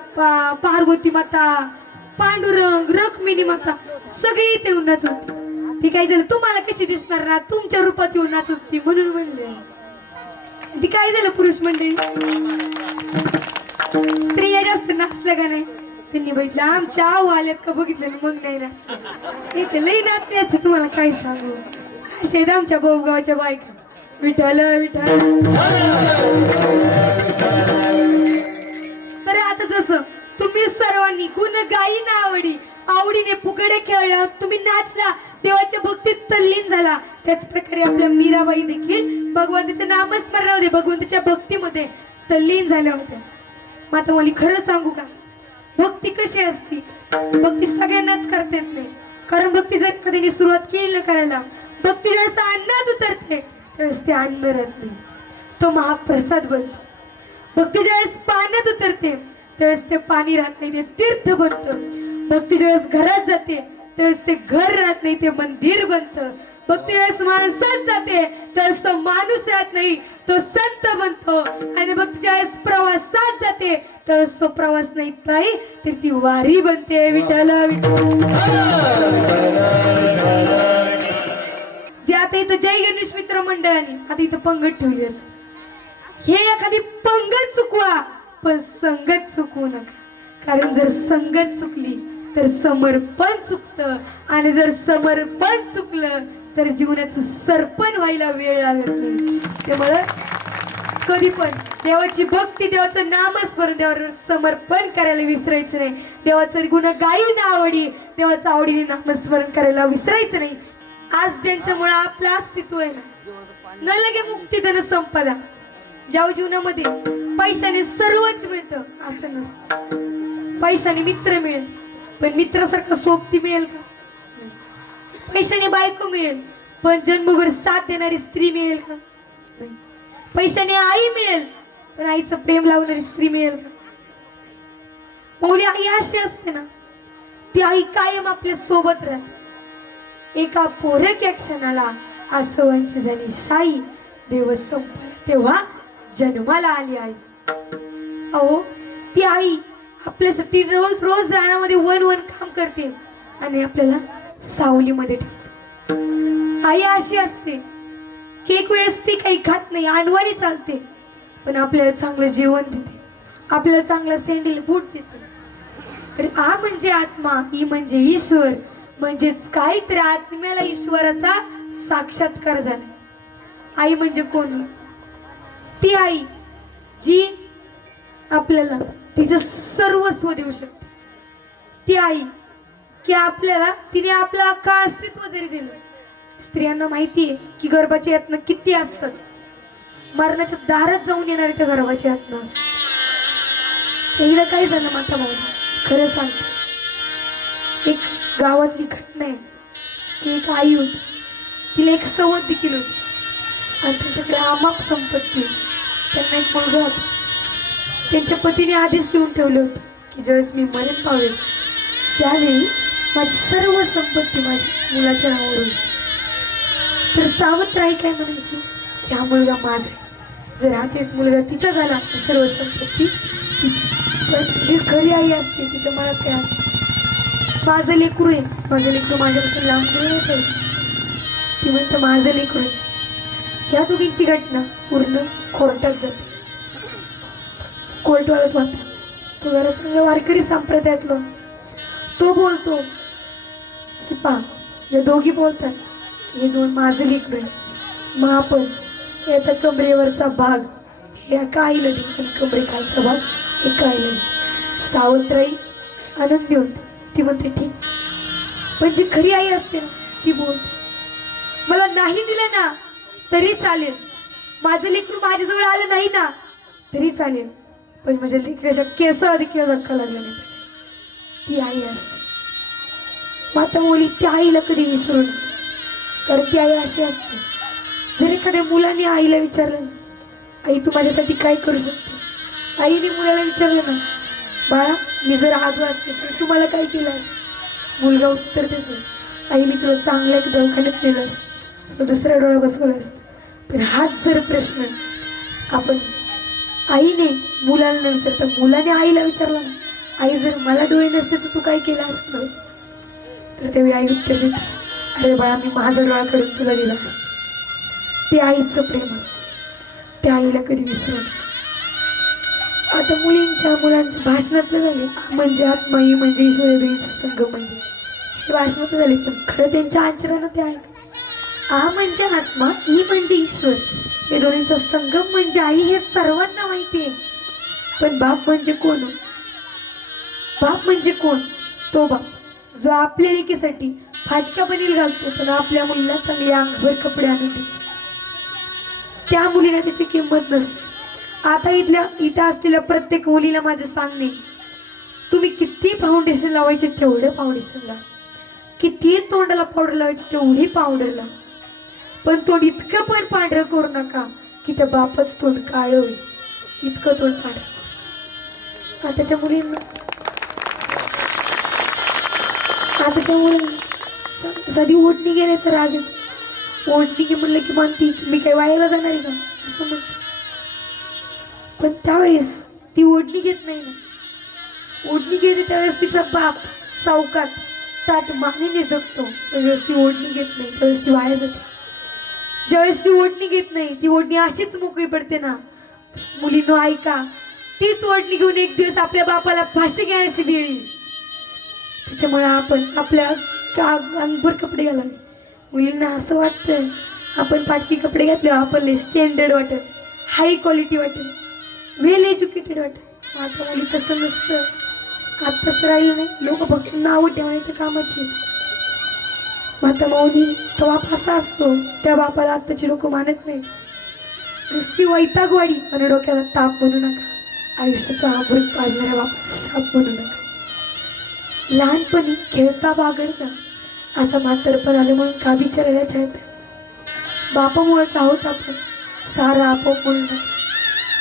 बाप्पा, पार्वती माता, पांडुरंग, रुक्मिणी माता सगळी इथे येऊन नाचत होती. ती काय झालं, तुम्हाला कशी दिसणार ना, तुमच्या रूपात येऊन नाचत होती म्हणून म्हणले. ती काय झालं, पुरुष मंडळी स्त्रिया जास्त नाचल्या का नाही, त्यांनी बघितलं आमच्या आऊ आल्यात का बघितलं मग नाही नाचले. इथे लई नाचल्याचं तुम्हाला काय सांगू. अशा आहेत आमच्या बोबगावच्या बायका. विठ्ठल विठ्ठल. तर आता जसं तुम्ही सर्वांनी गुण गायी ना आवडीने फुगडे खेळल्या, तुम्ही नाचला, देवाच्या भक्तीत तल्लीन झाला, त्याच प्रकारे आपल्या मीराबाई देखील भगवंताच्या नामस्मरणामध्ये भगवंताच्या भक्तीमध्ये तल्लीन झाल्या होत्या. माता मला खरं सांगू का, भक्ती कशी असती, भक्ती सगळ्यांनाच करता येत नाही. कारण भक्ती जर एखाद्याने सुरुवात केली ना करायला, भक्ती ज्यावेळेस अन्नात उतरते त्यावेळेस ते अन्न राहत नाही, तो महाप्रसाद बनतो. भक्ती ज्यावेळेस पाण्यात उतरते त्यावेळेस ते पाणी राहत नाही, ते तीर्थ बनतं. भक्ती ज्यावेळेस घरात जाते त्यावेळेस ते घर राहत नाही, ते मंदिर बनतं. भक्ती ज्यावेळेस माणसात जाते त्यावेळेस तो माणूस राहत नाही, तो संत बनतो. आणि भक्ती ज्यावेळेस प्रवासात जाते त्यावेळेस तो प्रवास नाही काय तर ती वारी बनते. विठ्ठल जे आता इथं जय गणेश मित्र मंडळाने आता इथं पंगत ठेवली असं, हे एखादी पंगत चुकवा पण संगत चुकवू नका. कारण जर संगत चुकली तर समर्पण चुकतं, आणि जर समर्पण चुकलं तर जीवनाचं सरपण व्हायला वेळ लागत नाही. त्यामुळं कधी पण देवाची भक्ती, देवाचं नामस्मरण, देवावर समर्पण करायला विसरायचं नाही. देवाचं गुण गायी ना देवाचं आवडीने नामस्मरण करायला विसरायचं नाही. आज ज्यांच्यामुळे आपलं अस्तित्व आहे ना, न लगे मुक्ती धन संपदा. ज्या जीवनामध्ये पैशाने सर्वच मिळतं असं नसतं. पैशाने मित्र मिळेल पण मित्रासारखं सोबती मिळेल का? पैशाने बायको मिळेल पण जन्मभर साथ देणारी स्त्री मिळेल का? नाही. पैशाने आई मिळेल पण आईचं प्रेम लावणारी स्त्री मिळेल का? मौली आई अशी असते ना, ती आई कायम आपल्या सोबत राहते. एका पोरक या क्षणाला आसवांची झाली शाई, देव संपला तेव्हा जन्माला आली आई. अहो ती आई आपल्यासाठी रोज रोज रानामध्ये वन काम करते आणि आपल्याला सावलीमध्ये ठेवते. आई अशी असते की एक वेळेस ती काही खात नाही, आणवारी चालते, पण आपल्याला चांगलं जेवण देते, आपल्याला चांगला सेंडल बूट देते. तर आ म्हणजे आत्मा, ई म्हणजे ईश्वर, म्हणजेच काहीतरी आत्म्याला ईश्वराचा साक्षात्कार झाला. आई म्हणजे कोण? ती आई जी आपल्याला तिचं सर्वस्व देऊ शकते. ती आई की आपल्याला तिने आपलं अख्खं अस्तित्व जरी दिलं. स्त्रियांना माहिती आहे की गर्भाची यातना किती असतात, मरणाच्या दारात जाऊन येणारे त्या गर्भाची यातना असतात. एकदा काय झालं माता भाऊ, खरं सांगते, एक गावातली घटना आहे की एक आई होती, तिला एक सवत देखील होती आणि त्यांच्याकडे अमाप संपत्ती होती. त्यांना एक मुलगा होता. त्यांच्या पतीने आधीच देऊन ठेवलं होतं की ज्यावेळेस मी मरण पावेल त्यावेळी माझी सर्व संपत्ती माझ्या मुलाच्या नावावर होईल. तर सावत्राई काय म्हणायची की हा मुलगा माझा आहे, जर हा तेच मुलगा तिचा झाला तर सर्व संपत्ती तिची. पण जी खरी आई असते तिच्या मनात काय असते, माझं लेकरू आहे, माझं लेकरू माझ्यापासून लांब गेलं नाही पाहिजे. ती म्हणतं माझं लेकरू आहे. ह्या दोघींची घटना पूर्ण कोर्टात जाते. कोर्टवालाच होता, तो जरा चांगला वारकरी संप्रदायातला, तो बोलतो की पहा या दोघी बोलतात की हे दोन माझं लेकरू आहे, मग आपण याचा कमरेवरचा भाग हे एका आईला देऊ आणि कमरे खालचा भाग एका आईला देऊ. सावत्राई आनंदी होते. ती म्हणते ठीक. पण जी खरी आई असते ना ती बोलते मला नाही दिलं ना तरी चालेल, माझं लेकरू माझ्याजवळ आलं नाही ना तरी चालेल, पण माझ्या लेकराच्या केसाला देखील धक्का लागला नाही पाहिजे. ती आई असते. माता बोली त्या आईला कधी विसरू नये, कारण ती आई अशी असते, जर एखाद्या मुलाने आईला विचारलं ना आई तू माझ्यासाठी काय करू शकते, आईने मुलाला विचारलं ना बाळा मी जर आजू असते तर तू मला काय केलं असतं, मुलगा उत्तर देतो आई मी तुला चांगल्या एक दवाखान्यात नेलं असतं, तुला दुसऱ्या डोळा बसवलं असतं. तर हाच जर प्रश्न आपण आईने मुलाला न विचारता मुलाने आईला विचारला ना आई जर मला डोळे नसते तर तू काय केलं असतं? तर त्यावेळी आई उत्तर देते, अरे बाळा मी माझा डोळा काढून तुला दिला असतं. ते आईचं प्रेम असतं, त्या आईला कधी विसरू नका. आता मुलांच्या भाषणातलं झाले, आ म्हणजे आत्मा, ई म्हणजे ईश्वर, या दोन्हीचा संगम म्हणजे, हे भाषणातलं झाले. पण खरं त्यांच्या आचरणात ते आहे. आ म्हणजे आत्मा, ई म्हणजे ईश्वर, या दोन्हीचा संगम म्हणजे आई, हे सर्वांना माहिती आहे. पण बाप म्हणजे कोण? बाप म्हणजे कोण? तो बाप जो आपल्या लेकीसाठी फाटका बनील घालतो, पण आपल्या मुलीला चांगली अंगभर कपडे आणून देतो. त्या मुलीला त्याची किंमत नसते. आता इथं असलेल्या प्रत्येक मुलीला माझं सांगणे, तुम्ही किती फाउंडेशन लावायचे तेवढं फाउंडेशन लावा, किती तोंडाला पावडर लावायची तेवढी पावडर लावा, पण तोंड इतकं पण पांढरं करू नका की त्या बापच तोंड काळं होईल. इतकं तोंड पांढरं करू. आताच्या मुलींना साधी ओढणी घेण्याचा राग येतो. ओढणी घे म्हणलं की म्हणती की मी काय वायाला जाणार आहे का, असं म्हणते. पण त्यावेळेस ती ओढणी घेत नाही ना. ओढणी घेते त्यावेळेस तिचा बाप सावकात ताट मानेने जगतो. त्यावेळेस ती ओढणी घेत नाही, त्यावेळेस ती वाया जाते. ज्यावेळेस ती ओढणी घेत नाही, ती ओढणी अशीच मोकळी पडते ना. मुलींनो ऐका, तीच ओढणी घेऊन एक दिवस आपल्या बापाला फाशी घेण्याची वेळ येईल. त्याच्यामुळे आपण आपल्या अंगभर कपडे घालावे. मुलींना असं वाटतं आपण फाटकी कपडे घातले आपण लय स्टँडर्ड वाटेल, हाय क्वालिटी वाटेल, वेल एज्युकेटेड वाटेल. आता मुली तसं नसतं. आता तसं राहिलं नाही. लोक फक्त नावं ठेवण्याच्या कामाची आहेत. माता माऊली तो बाप असा असतो, त्या बापाला आत्ताची लोक मानत नाहीत. नुसती वैतागवाडी आणि डोक्याला ताप म्हणू नका. आयुष्याचा अमृत पाजणाऱ्या बापाला शाप म्हणू नका. लहानपणी खेळता बागडता, आता म्हातारपण आलं म्हणून का बिचारायला छळतात. बापामुळेच आहोत आपण, सारा आपोआप म्हणू नका.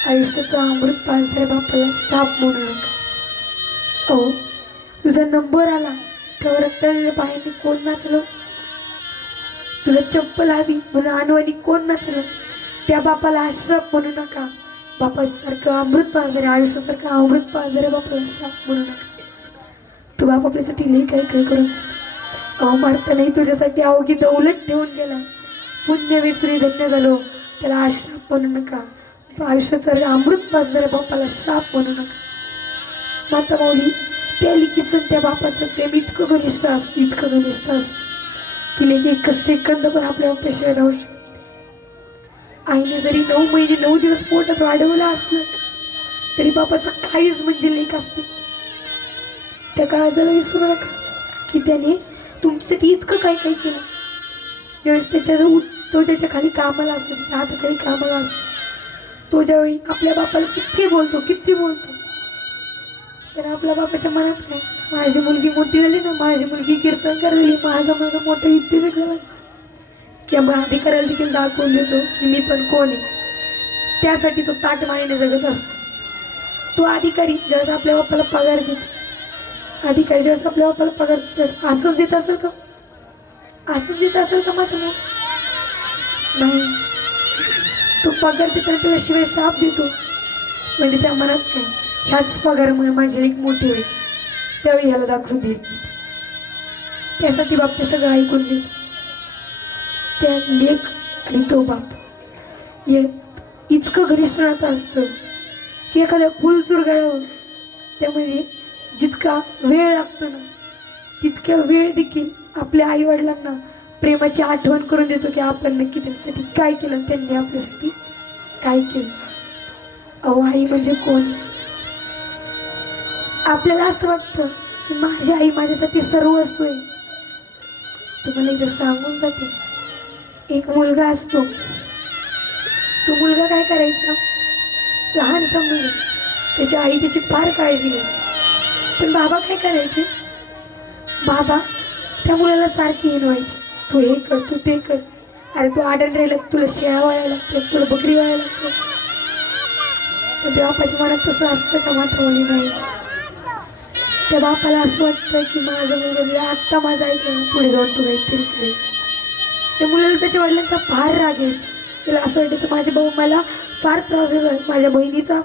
आयुष्याचा अमृत पाजणाऱ्या बापाला शाप म्हणू नका. अहो तुझा नंबर आला तेव्हा रक्तळलेल्या पायाने कोण नाचलं? तुला चप्पल हवी म्हणून अनवाणी कोण नाचलं? त्या बापाला आश्रप म्हणू नका. बापासारखं अमृत पाजणाऱ्या, आयुष्यासारखं अमृत पाजणाऱ्या बापाला शाप म्हणू नका. तू बाप आपल्यासाठी लई काय काय करून जातो. अहो मारता नाही तुझ्यासाठी अवघी दौलत ठेवून गेला. पुण्य वेचून धन्य झालो, त्याला आश्रप म्हणू नका. आयुष्याचं अमृत पाजणाऱ्या बापाला शाप म्हणू नका. माता माऊली त्या लिकीचं त्या बापाचं प्रेम इतकं घनिष्ठ असतं, इतकं घनिष्ठ असतं की लेकी एकच सेकंद पण आपल्या पेशा राहू शकते. आईने जरी 9 महिने 9 दिवस पोटात वाढवलं असलं तरी बापाचं काळीज म्हणजे लेक असते. त्या काळजाला विसरू नका की त्याने तुमच्यासाठी इतकं काय काय केलं. ज्यावेळेस तो ज्याच्या खाली कामाला असतो, त्याच्या हाताखाली कामाला असतो, तो ज्यावेळी आपल्या बापाला किती बोलतो तर आपल्या बापाच्या मनात काय, माझी मुलगी मोठी झाली ना, माझी मुलगी कीर्तनकार झाली, माझा मुलगा मोठा उद्योजक झाला, किंवा अधिकाऱ्याला देखील दाखवून देतो की मी पण कोण आहे. त्यासाठी तो ताटमानेने जगत असतो. तो अधिकारी ज्यावेळेस आपल्या बापाला पगार देतो, अधिकारी ज्यावेळेस आपल्या बापाला पगार देतो, असंच देत असेल का? असंच देत असेल का? मात्र नाही. तो पगार देताना त्याच्याशिवाय शाप देतो. म्हणजे त्याच्या मनात काय, ह्याच पगारामुळे माझी एक मोठी होईल, त्यावेळी ह्याला दाखवून देईल. त्यासाठी बाप ते सगळं ऐकून घेतो. त्या लेक आणि तो बाप हे इतकं घनिष्ठ नातं असतं की एखाद्या फुल चुरगाळावं त्यामध्ये जितका वेळ लागतो ना, तितक्या वेळ देखील आपल्या आईवडिलांना प्रेमाची आठवण करून देतो की आपण नक्की त्यांच्यासाठी काय केलं, त्यांनी आपल्यासाठी काय केलं. अहो आई म्हणजे कोण? आपल्याला असं वाटतं की माझी आई माझ्यासाठी सर्वस्व आहे. तुम्हाला एकदा सांगून जाते, एक मुलगा असतो, तो मुलगा काय करायचा, लहानसा मुलगा, त्याची आई त्याची फार काळजी घ्यायची. पण बाबा काय करायचे, बाबा त्या मुलाला सारखी हिनवायची, तू हे कर, तू ते कर, अरे तू आडण राहिला, तुला शेळा वळायला लागते, तुला बकरी वळायला लागते. पण त्या बापाच्या मनात तसं असतं का? मात्र मुली नाही. त्या बापाला असं वाटतं की माझा मुलगा आत्ता माझा ऐकलं, पुढे जाऊन तू काहीतरी करेल. त्या मुलाला त्याच्या वडिलांचा फार राग यायचा. त्याला असं वाटायचं माझे भाऊ मला फार त्रास देतात, माझ्या बहिणीचा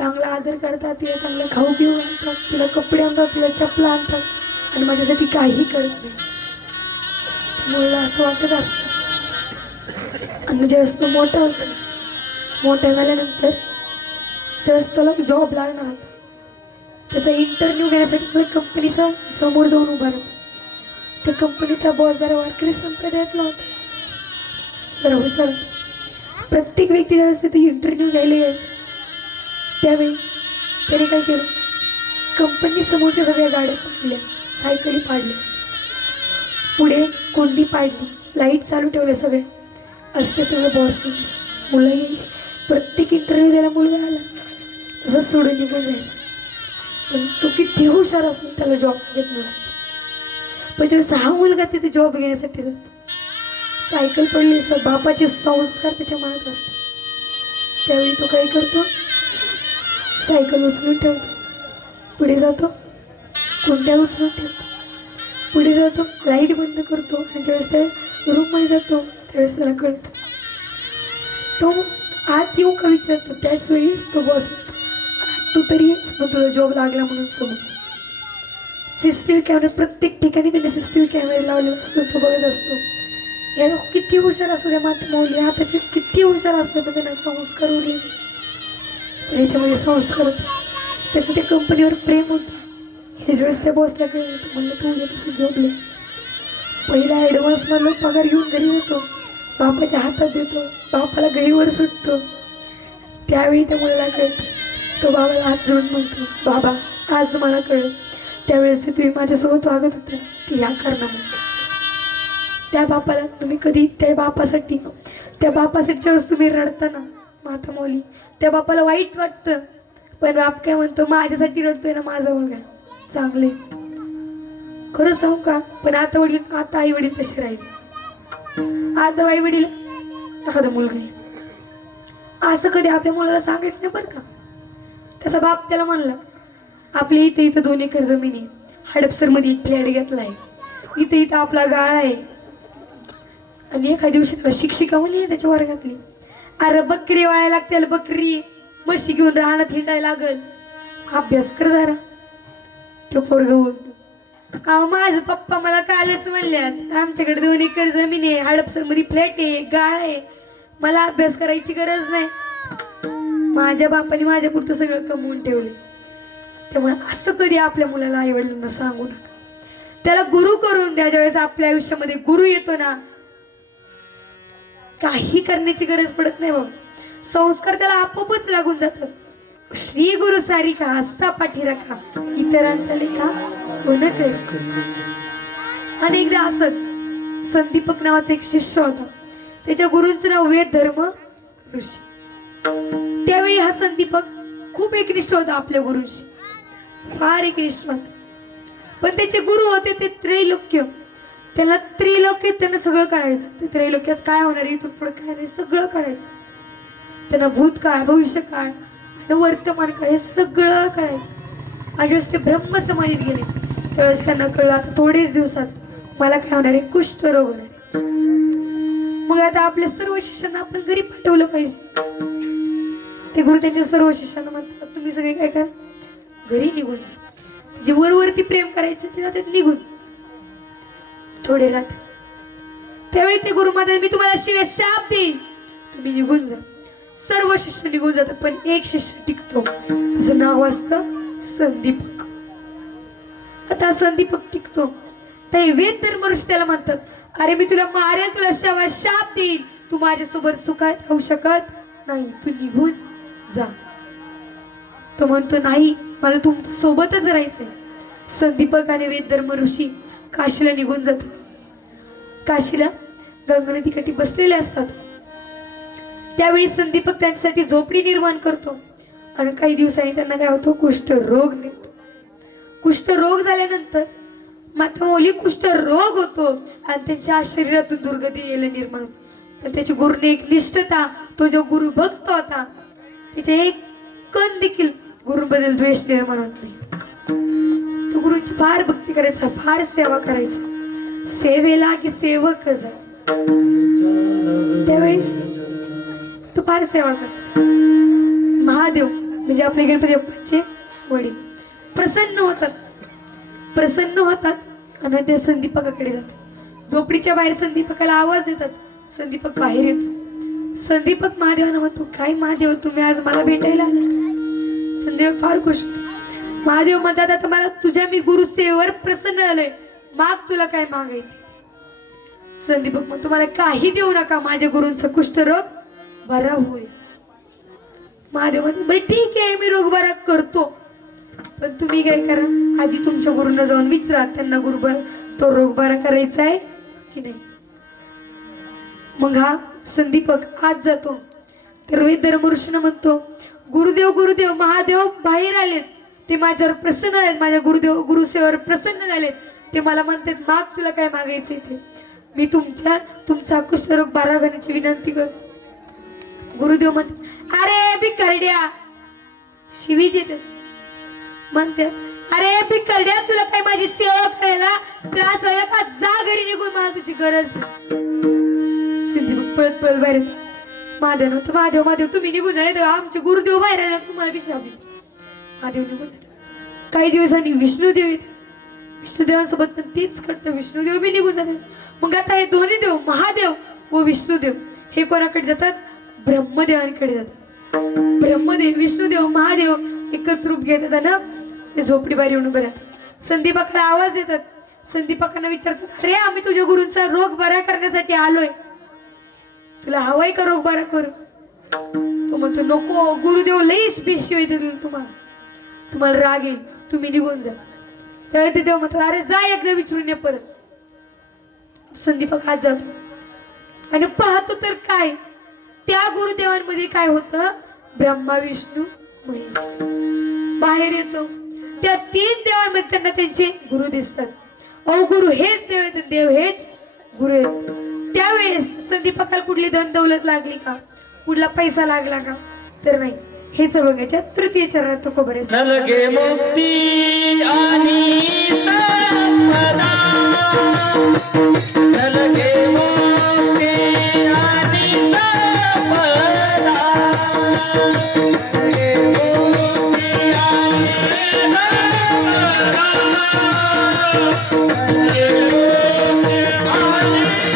चांगला आदर करतात, तिला चांगलं खाऊ पिऊ आणतात, तिला कपडे आणतात, तिला चपला आणतात आणि माझ्यासाठी काही करत नाही. मुलीला असं वाटत असतं. आणि ज्यावेळेस तो मोठा होता, मोठा झाल्यानंतर ज्यावेळेस त्याला जॉब लागणार होता, त्याचा इंटरव्ह्यू घेण्यासाठी तो कंपनीचा समोर जाऊन उभा राहतो. त्या कंपनीचा बॉस जरा वारकरी संप्रदायातला होता, जरा हुशार होता. प्रत्येक व्यक्ती ज्यावेळेस तिथे इंटरव्ह्यू घ्यायला यायचं त्यावेळी त्याने काय केलं, कंपनी समोरच्या सगळ्या गाड्या पाडल्या, सायकली पाडल्या, पुढे कोंडी पाडली, लाईट चालू ठेवल्या सगळे. असते सगळं बॉसने. मुलं येईल, प्रत्येक इंटरव्ह्यू द्यायला मुलगा आला तसंच सोडून निघून जायचं. पण तो किती हुशार असून त्याला जॉब लागत नसायचा. पण ज्यावेळेस हा मुलगा तिथे जॉब घेण्यासाठी जातो, सायकल पडली असतात, बापाचे संस्कार त्याच्या मनात असतात. त्यावेळी तो काय करतो, सायकल उचलून ठेवतो, पुढे जातो, कुंड्या उचलून ठेवतो, पुढे जातो, लाईट बंद करतो. आणि ज्यावेळेस त्या रूममध्ये जातो त्यावेळेस त्याला कळतं. तो आत येऊ का विचारतो, त्याच वेळीच तो बॉस म्हणतो, तू तरी येच, मग तुला जॉब लागला म्हणून समज. सीसीटीव्ही कॅमेरा प्रत्येक ठिकाणी त्याने सीसीटीव्ही कॅमेरा लावलेला असतो, तो बघत असतो. या किती हुशार असू द्या माता माऊली, आताचे किती हुशार असतो, पण त्यांना संस्कार उरले नाही. पण याच्यामध्ये संस्कार होते, त्याचं त्या कंपनीवर प्रेम होतं. हे ज्यावेळेस त्या बॉसला कळलं होतं, म्हणलं तू उद्यापासून जॉबले. पहिला ॲडव्हान्समधला पगार घेऊन घरी येतो, बापाच्या हातात देतो, बापाला गईवर सुटतो. त्यावेळी त्या मुलाला कळतं, तो बाबाला हात जोडून म्हणतो, बाबा आज मला कळलं, त्यावेळेस तुम्ही माझ्यासोबत वागत होते ना, ते ह्या कारणामुळे. त्या बापाला तुम्ही कधी त्या बापासाठी ज्यावेळेस तुम्ही रडता ना माता माऊली, त्या बापाला वाईट वाटतं, पण बाप काय म्हणतो, माझ्यासाठी रडतोय ना माझा मुलगा चांगले. खरं सांगू का, पण आता आई वडील कसे राहिले. आता आई वडील एखादा मुलगा आहे असं कधी आपल्या मुलाला सांगायचं नाही बरं का. त्याचा बाप त्याला म्हणला, आपल्या इथं 2 एकर जमीन आहे, हडपसरमध्ये एक फ्लॅट घेतला आहे, इथं आपला गाळा आहे. आणि एखाद्या दिवशी त्याला शिक्षिका म्हणली आहे त्याच्या वर्गातली, अरे बकरी वाळायला लागते, बकरी म्हशी घेऊन राहण्यात हिंडायला लागल, अभ्यास कर जरा. तो पोरग बोलतो, अहो माझं पप्पा मला कालच म्हणल्यात, आमच्याकडे 2 एकर जमीन आहे, हडपसरमध्ये फ्लॅट आहे, गाळ आहे, मला अभ्यास करायची गरज नाही. माझ्या बापाने माझ्या पुरतं सगळं कमवून ठेवले. त्यामुळे असं कधी आपल्या मुलाला आई वडिलांना सांगू नका. त्याला गुरु करून द्या. ज्यावेळेस आपल्या आयुष्यामध्ये गुरु येतो ना, काही करण्याची गरज पडत नाही बाबा. संस्कार त्याला आपोआपच लागून जातात. श्री गुरु सारिका हस्ता पाठी राखा, इतरांचा लेखा कोण कर. अनेकदा असंच संदीपक नावाचा एक शिष्य होता, त्याच्या गुरूंचं नाव वेद धर्म ऋषी. त्यावेळी हा संदीपक खूप एकनिष्ठ होता आपल्या गुरूंशी, फार एकनिष्ठ होता. पण त्याचे गुरु होते ते त्रैलोक्य. त्यांना सगळं कळायचं. ते त्रैलोक्यात काय होणार आहे, इथून पुढे काय नाही, सगळं कळायचं त्यांना. भूतकाळ, भविष्यकाळ आणि वर्तमान काळ हे सगळं कळायचं. आणि जस ते ब्रह्म समाधीत गेले त्यावेळेस त्यांना कळलं, आता थोडेच दिवसात मला काय होणार आहे, कुष्ठरोग होणार आहे. मग आता आपल्या सर्व शिष्यांना आपण घरी पाठवलं पाहिजे. ते गुरु त्यांच्या सर्व शिष्यांना म्हणतात, तुम्ही सगळे काय करा, घरी निघून जा. जे वरवरती प्रेम करायचे ते जातात निघून, थोडे राहते. त्यावेळी ते गुरु म्हणतात, मी तुम्हाला शिवाय शाप देईन, तुम्ही निघून जा. सर्व शिष्य निघून जातात, पण एक शिष्य टिकतो, त्याचं नाव असतं संदीपक. आता संदीपक टिकतो. ते वेद धर्म ऋषी त्याला म्हणतात, अरे मी तुला मारेल, तुला शाप देईन, तू माझ्यासोबत सुखात राहू शकत नाही, तू निघून जा. तो म्हणतो, नाही, मला तुमच्या सोबतच राहायचंय. संदीपक आणि वेद धर्म ऋषी काशीला निघून जातात. काशीला गंगा नदीकाठी बसलेले असतात. त्यावेळी संदीपक त्यांच्यासाठी झोपडी निर्माण करतो. आणि काही दिवसांनी त्यांना काय होतो, कुष्ठरोग निघतो. कुष्ठरोग झाल्यानंतर माता माऊली कुष्ठरोग होतो आणि त्यांच्या शरीरातून दुर्गती यायला निर्माण होते. पण त्याची गुरुने एक निष्ठता, तो जो गुरु भक्त होता त्याचे एक कण देखील गुरुबद्दल द्वेष निर्माण होत नाही. तो गुरुची फार भक्ती करायचा, फार सेवा करायचा. सेवेला की सेवक जा. त्यावेळी तो फार सेवा करायचा. महादेव म्हणजे आपले गणपती बाप्पाचे वडील प्रसन्न होतात आणि ते संदीपकाकडे जातात. झोपडीच्या बाहेर संदीपकाला आवाज येतात. संदीपक बाहेर येतो. संदीपक महादेवानं म्हणतो, काय महादेव तुम्ही आज मला भेटायला आला? संदीपक फार खुश होतो. महादेव म्हणतात, आता मला तुझ्या मी गुरुसेवेवर प्रसन्न झालोय, माग तुला काय मागायचे? संदीपक म्हणतो, मला काही देऊ नका, माझ्या गुरूंचा कुष्ठरोग बरा होईल. महादेव म्हणतो, बरं ठीक आहे, मी रोग बरा करतो, पण तुम्ही काय करा, आधी तुमच्या गुरूंना जाऊन विचारा, त्यांना तो रोग बरा करायचा आहे की नाही. मग हा संदीपक आज जातो. तर वेदधर्म ऋषीनं म्हणतो, गुरुदेव गुरुदेव महादेव बाहेर आलेत, ते माझ्यावर प्रसन्न आहेत, माझ्या गुरुसेवर प्रसन्न झालेत. ते मला म्हणतात, माग तुला काय मागायचे ते, मी तुमचा कुष्ठरोग बरा करण्याची विनंती करतो. गुरुदेव म्हणतात, अरे भिकारड्या, शिवी देतात. म्हणतात, अरे भिकारड्या, तुला काय माझी सेवा करायला त्रास व्हायला का? जा घरी निघून, मला तुझी गरज नाही. संदीपक पळत पळत बाहेर येतो. महादेव नव्हतं, महादेव तुम्ही निघून झाले, तेव्हा आमचे गुरुदेव बाहेर आले, तुम्हाला पिशाब देतो. महादेव निघून जातात. काही दिवसांनी विष्णुदेव येतात. विष्णुदेवांसोबत पण तेच करतं, विष्णुदेव बी निघून जातात. मग आता हे दोन्ही देव, महादेव व विष्णुदेव, हे कोणाकडे जातात? ब्रह्मदेवांकडे जातात. ब्रह्मदेव विष्णुदेव महादेव एकच रूप घेतात आणि झोपडी बाहेर येऊन उभे राहतात. संदीपकाला आवाज देतात. संदीपकांना विचारतात, अरे आम्ही तुझ्या गुरूंचा रोग बरा करण्यासाठी आलोय, तुला हवाय का रोग बरा करू? तो म्हणतो, नको, गुरुदेव लईच बेशिवाय देतील तुम्हाला राग येईल, तुम्ही निघून जा. त्यावेळी ते देव म्हणतात, अरे जा एकदा विचारून ये परत. संदीपक हात जातो आणि पाहतो तर काय, त्या गुरुदेवांमध्ये काय होतं? ब्रह्मा विष्णू महेश बाहेर येतो. त्या 3 देवांमध्ये त्यांना त्यांचे गुरु दिसतात. अहो, गुरु हेच देव आहेत, देव हेच गुरु आहेत. त्यावेळेस संदीपकाला कुठली धन दौलत लागली का? कुठला पैसा लागला का? तर नाही. हेच बघायच्या तृतीय चरणात तो खबर आहे. नलगे मुक्ती आणि संपदा, नलगे मुक्ती आणि संपदा, नलगे मुक्ती आणि संपदा, नलगे मुक्ती आणि संपदा,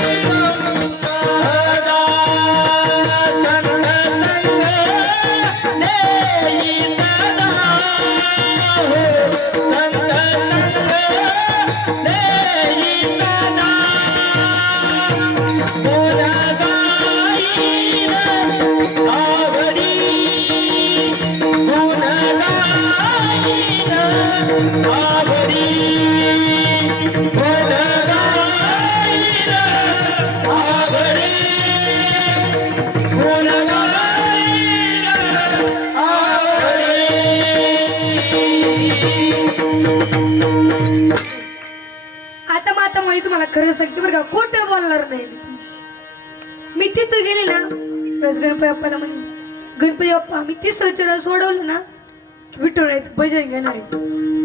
तुम्हाला खरं सांगते बरं का, खोटं बोलणार नाही मी तुमच्याशी. मी तिथं गेले ना, गणपती बाप्पाला म्हणे, गणपती बाप्पा मी 3 चरण सोडवलं ना की विठुरायचं भजन घेणार आहे.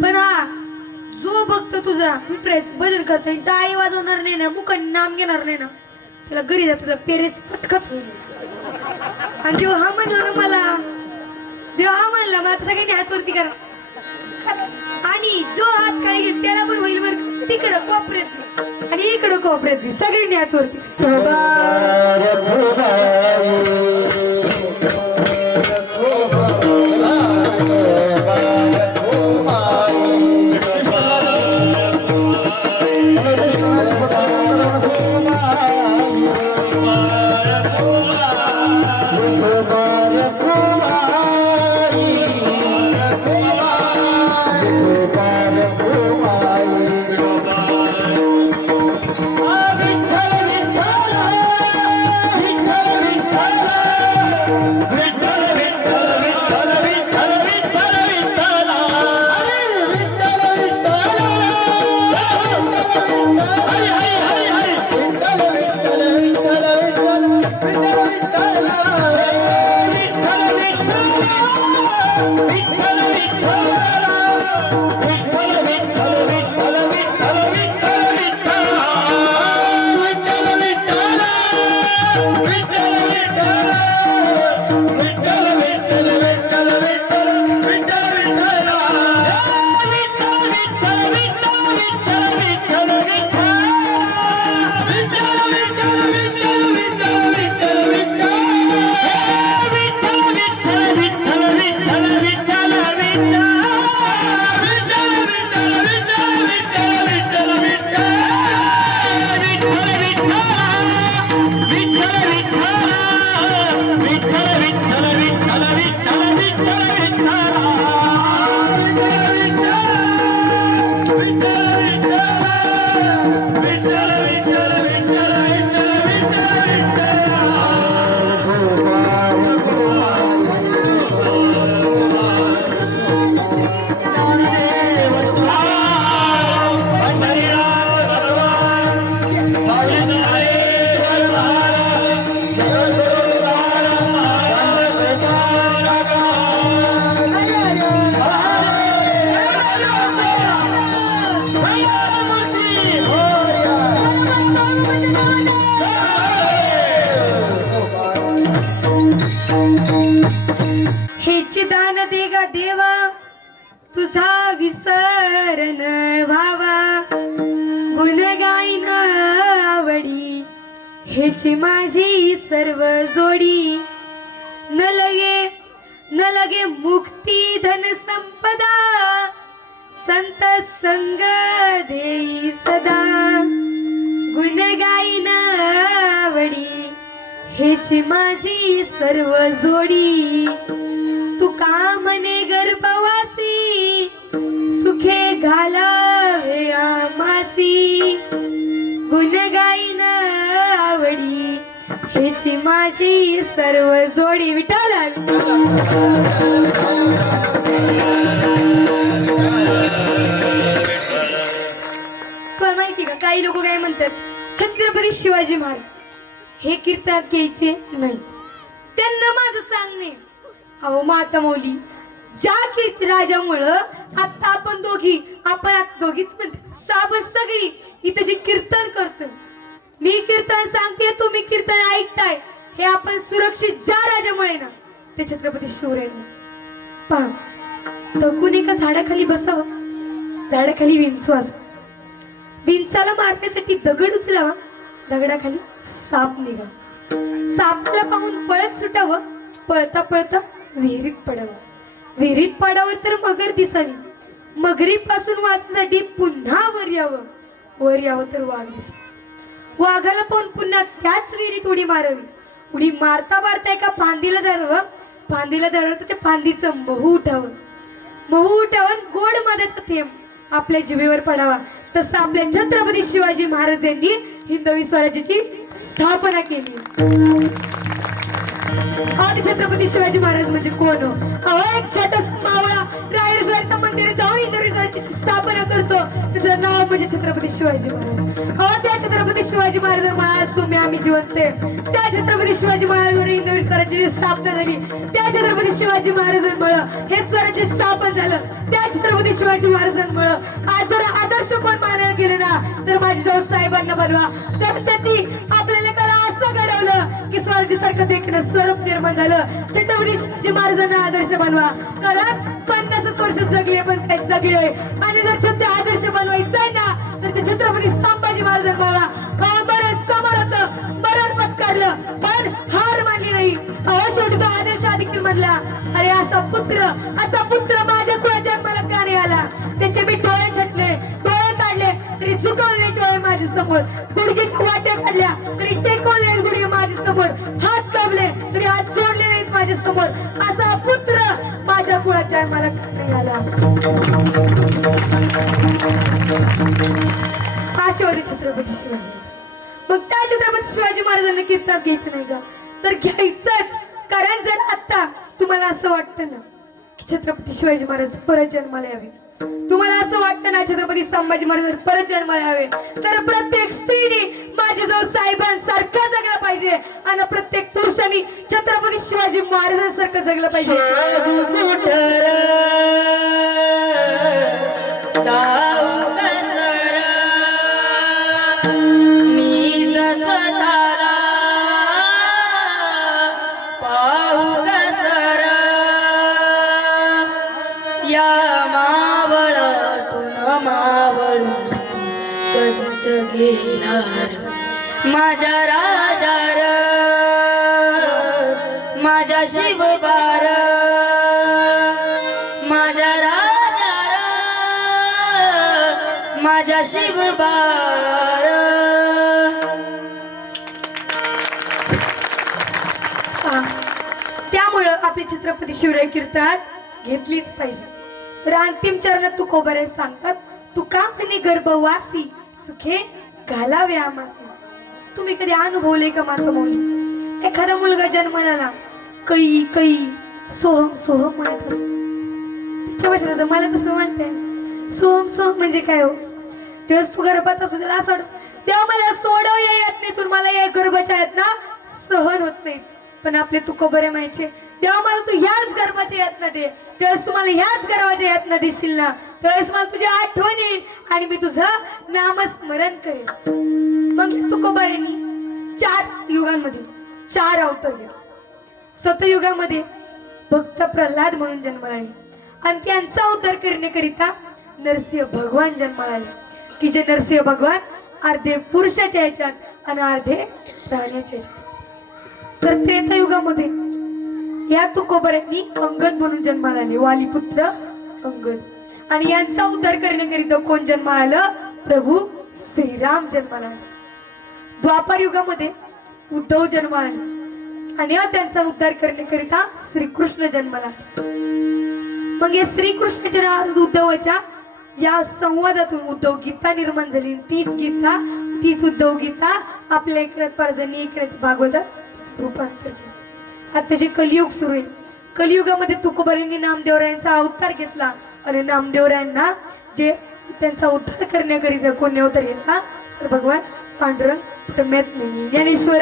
पण हा जो भक्त तुझा विठुरायचं भजन करताना टाळी वाजवणार नाही ना, मुखाने नाम घेणार नाही ना, त्याला घरी जात पेरेस चटकाच होईल. आणि देव हा म्हणला ना मला, देव हा म्हणला मला, सगळ्यांनी हात वरती करा. आणि जो हात खाली घेईल त्याला पण होईल बरं, तिकडं कोपऱ्यात आणि इकडं कोपऱ्यात सगळ्यांनी हात वरती. विठ्ठल विठ्ठल विठ्ठल विठ्ठल गा देवा तुझा विसरण व्हावा गुण गाईन आवडी हेची माझी सर्व जोडी न लगे मुक्ती धन संपदा संत संग देई सदा गुण गाईन आवडी हेची माझी सर्व जोडी तू का म्हणे गर्भवासी सुखे घालावे आमासी गुण गाईन आवडी हेची माझी सर्व जोडी विठाला कोण माहिती का काही लोक काय म्हणतात छत्रपती शिवाजी महाराज हे कीर्तनात घ्यायचे नाही त्यांना माझं सांगणे अहो माता मौली ज्या कीर्ती राजामुळं आता आपण दोघीच म्हणते साबत सगळी इथे जे कीर्तन करतोय मी कीर्तन सांगते तुम्ही कीर्तन ऐकताय हे आपण सुरक्षित ज्या राजामुळे ना ते छत्रपती शिवरायांना पहा थकून एका झाडाखाली बसावं झाडाखाली विंचू असा विंचाला मारण्यासाठी दगड उचलावा दगडाखाली साप निघा सापाला पाहून पळत सुटावं पळता पळता विहिरीत पडावं विहिरीत पडावं तर मगर दिसावी मगरीपासून वाचण्यासाठी पुन्हा वर यावं तर वाघ दिसावं वाघाला पाहून पुन्हा त्याच विहिरीत उडी मारावी उडी मारता मारता एका फांदीला धरावं तर त्या फांदीचं महू उठावं गोड मधाचा थेंब आपल्या जिभेवर पडावा तसं आपल्या छत्रपती शिवाजी महाराज यांनी हिंदवी स्वराज्याची स्थापना केली आदि छत्रपती शिवाजी महाराज म्हणजे कोण अहो एक छोटासा मावळा रायरेश्वरच्या मंदिरात जाऊन हिंदवी स्वराज्याची स्थापना करतो त्याचं नाव म्हणजे छत्रपती शिवाजी महाराज अहो त्या छत्रपती शिवाजी महाराजांमुळे आज तुम्ही आम्ही जिवंत त्या छत्रपती शिवाजी महाराजांवर हिंदवी स्वराज्याची स्थापना झाली त्या छत्रपती शिवाजी महाराजांमुळे हे स्वराज्य स्थापन झालं त्या छत्रपती शिवाजी महाराजांमुळे आज जर आदर्श कोण मानायला गेले ना तर माझी जाऊ साहेबांना बनवा तर त्यांनी आपल्या लेखाला असं घडवलं की स्वराज्यासारखं देखणं स्वरूप निर्माण झालं छत्रपती शिवाजी महाराजांना आदर्श बनवा कारण 50 वर्ष जगले पण काही जगले आणि जर छत्र आदर्श बनवायचं आहे ना तर ते छत्रपती संभाजी महाराजांना बरं समोर होतं मरण पत्करलं पण हार मानली नाही अहो शेवटी तो आदर्श अधिक म्हणला अरे असा पुत्र माझ्या कुळाच्या जन्माला का नाही आला त्याचे मी डोळे छटले डोळे काढले तरी चुकवले डोळे माझ्या समोर गुडघेच्या वाट्या काढल्या तरी टेकवले गुडघे माझ्या समोर हात दाबले तरी हात जोडले नाहीत माझ्या समोर असा पुत्र माझ्या कुळाच्या जन्माला का नाही आला असे होते छत्रपती शिवाजी मग त्या छत्रपती शिवाजी महाराजांना कीर्तनात घ्यायचं नाही का तर घ्यायचंच कारण जर आता तुम्हाला असं वाटतं ना की छत्रपती शिवाजी महाराज परत जन्माला यावे तुम्हाला असं वाटतं ना छत्रपती संभाजी महाराज परत जन्माला यावे तर प्रत्येक स्त्रीने माझे जो साहेबांसारखं जगलं पाहिजे आणि प्रत्येक पुरुषांनी छत्रपती शिवाजी महाराजांसारखं जगलं पाहिजे माझा राजा र माझा शिवबार माझा राजा र माझा शिवबार त्यामुळं आपले छत्रपती शिवराय कीर्तनात घेतलीच पाहिजे तर अंतिम चरणात तू कोबरे सांगतात तू का म्हणे गर्भवासी सुखे घालावे आमासी तुम्ही कधी अनुभवले का माता मौली एखादा मुलगा जन्माला कै कै सोहम सोहम म्हणत असतो त्याच्या भाषेत मला तसं म्हणते सोहम सोहम म्हणजे काय हो तेव्हा तू गर्भात असू त्याला असं वाटत तेव्हा मला सोडवया येत नाही तू मला या गर्भाच्या आहेत ना सहन होत नाही पण आपले तू बरे माहिती तेव्हा मला तू ह्याच गर्भाच्या यातना दे त्यावेळेस तुम्हाला ह्याच गर्भाच्या यातना देशील ना त्यावेळेस मला तुझी आठवण येईल आणि मी तुझं नामस्मरण करेन मग तुकोबारांनी 4 युगांमध्ये 4 अवतार घेतले सतयुगामध्ये भक्त प्रल्हाद म्हणून जन्माला आले आणि त्यांचा उद्धार करण्याकरिता नरसिंह भगवान जन्माला आले की जे नरसिंह भगवान अर्धे पुरुषाच्या ह्याच्यात आणि अर्धे प्राण्याच्या ह्याच्यात. तर त्रेतायुगामध्ये या तुकोबऱ्यांनी अंगद म्हणून जन्माला आले, वालीपुत्र अंगद. आणि यांचा उद्धार करण्याकरिता कोण जन्माला आलं? प्रभू श्रीराम जन्माला आले. द्वापार युगामध्ये उद्धव जन्माला आले आणि त्यांचा उद्धार करण्याकरिता श्रीकृष्ण जन्माला आले. मग या श्रीकृष्णाच्या उद्धवाच्या या संवादातून उद्धव गीता निर्माण झाली. तीच गीता, तीच उद्धव गीता आपल्या इकडे परजनी इकडे भागवतात तिचं रूपांतर केलं. आता जे कलियुग सुरू आहे, कलियुगामध्ये तुकोबारांनी नामदेवरायांचा अवतार घेतला आणि नामदेवरायांना जे त्यांचा उद्धार करण्याकरिता कोणी अवतार घेतला तर भगवान पांडुरंग परमात्म्यानी. ज्ञानेश्वर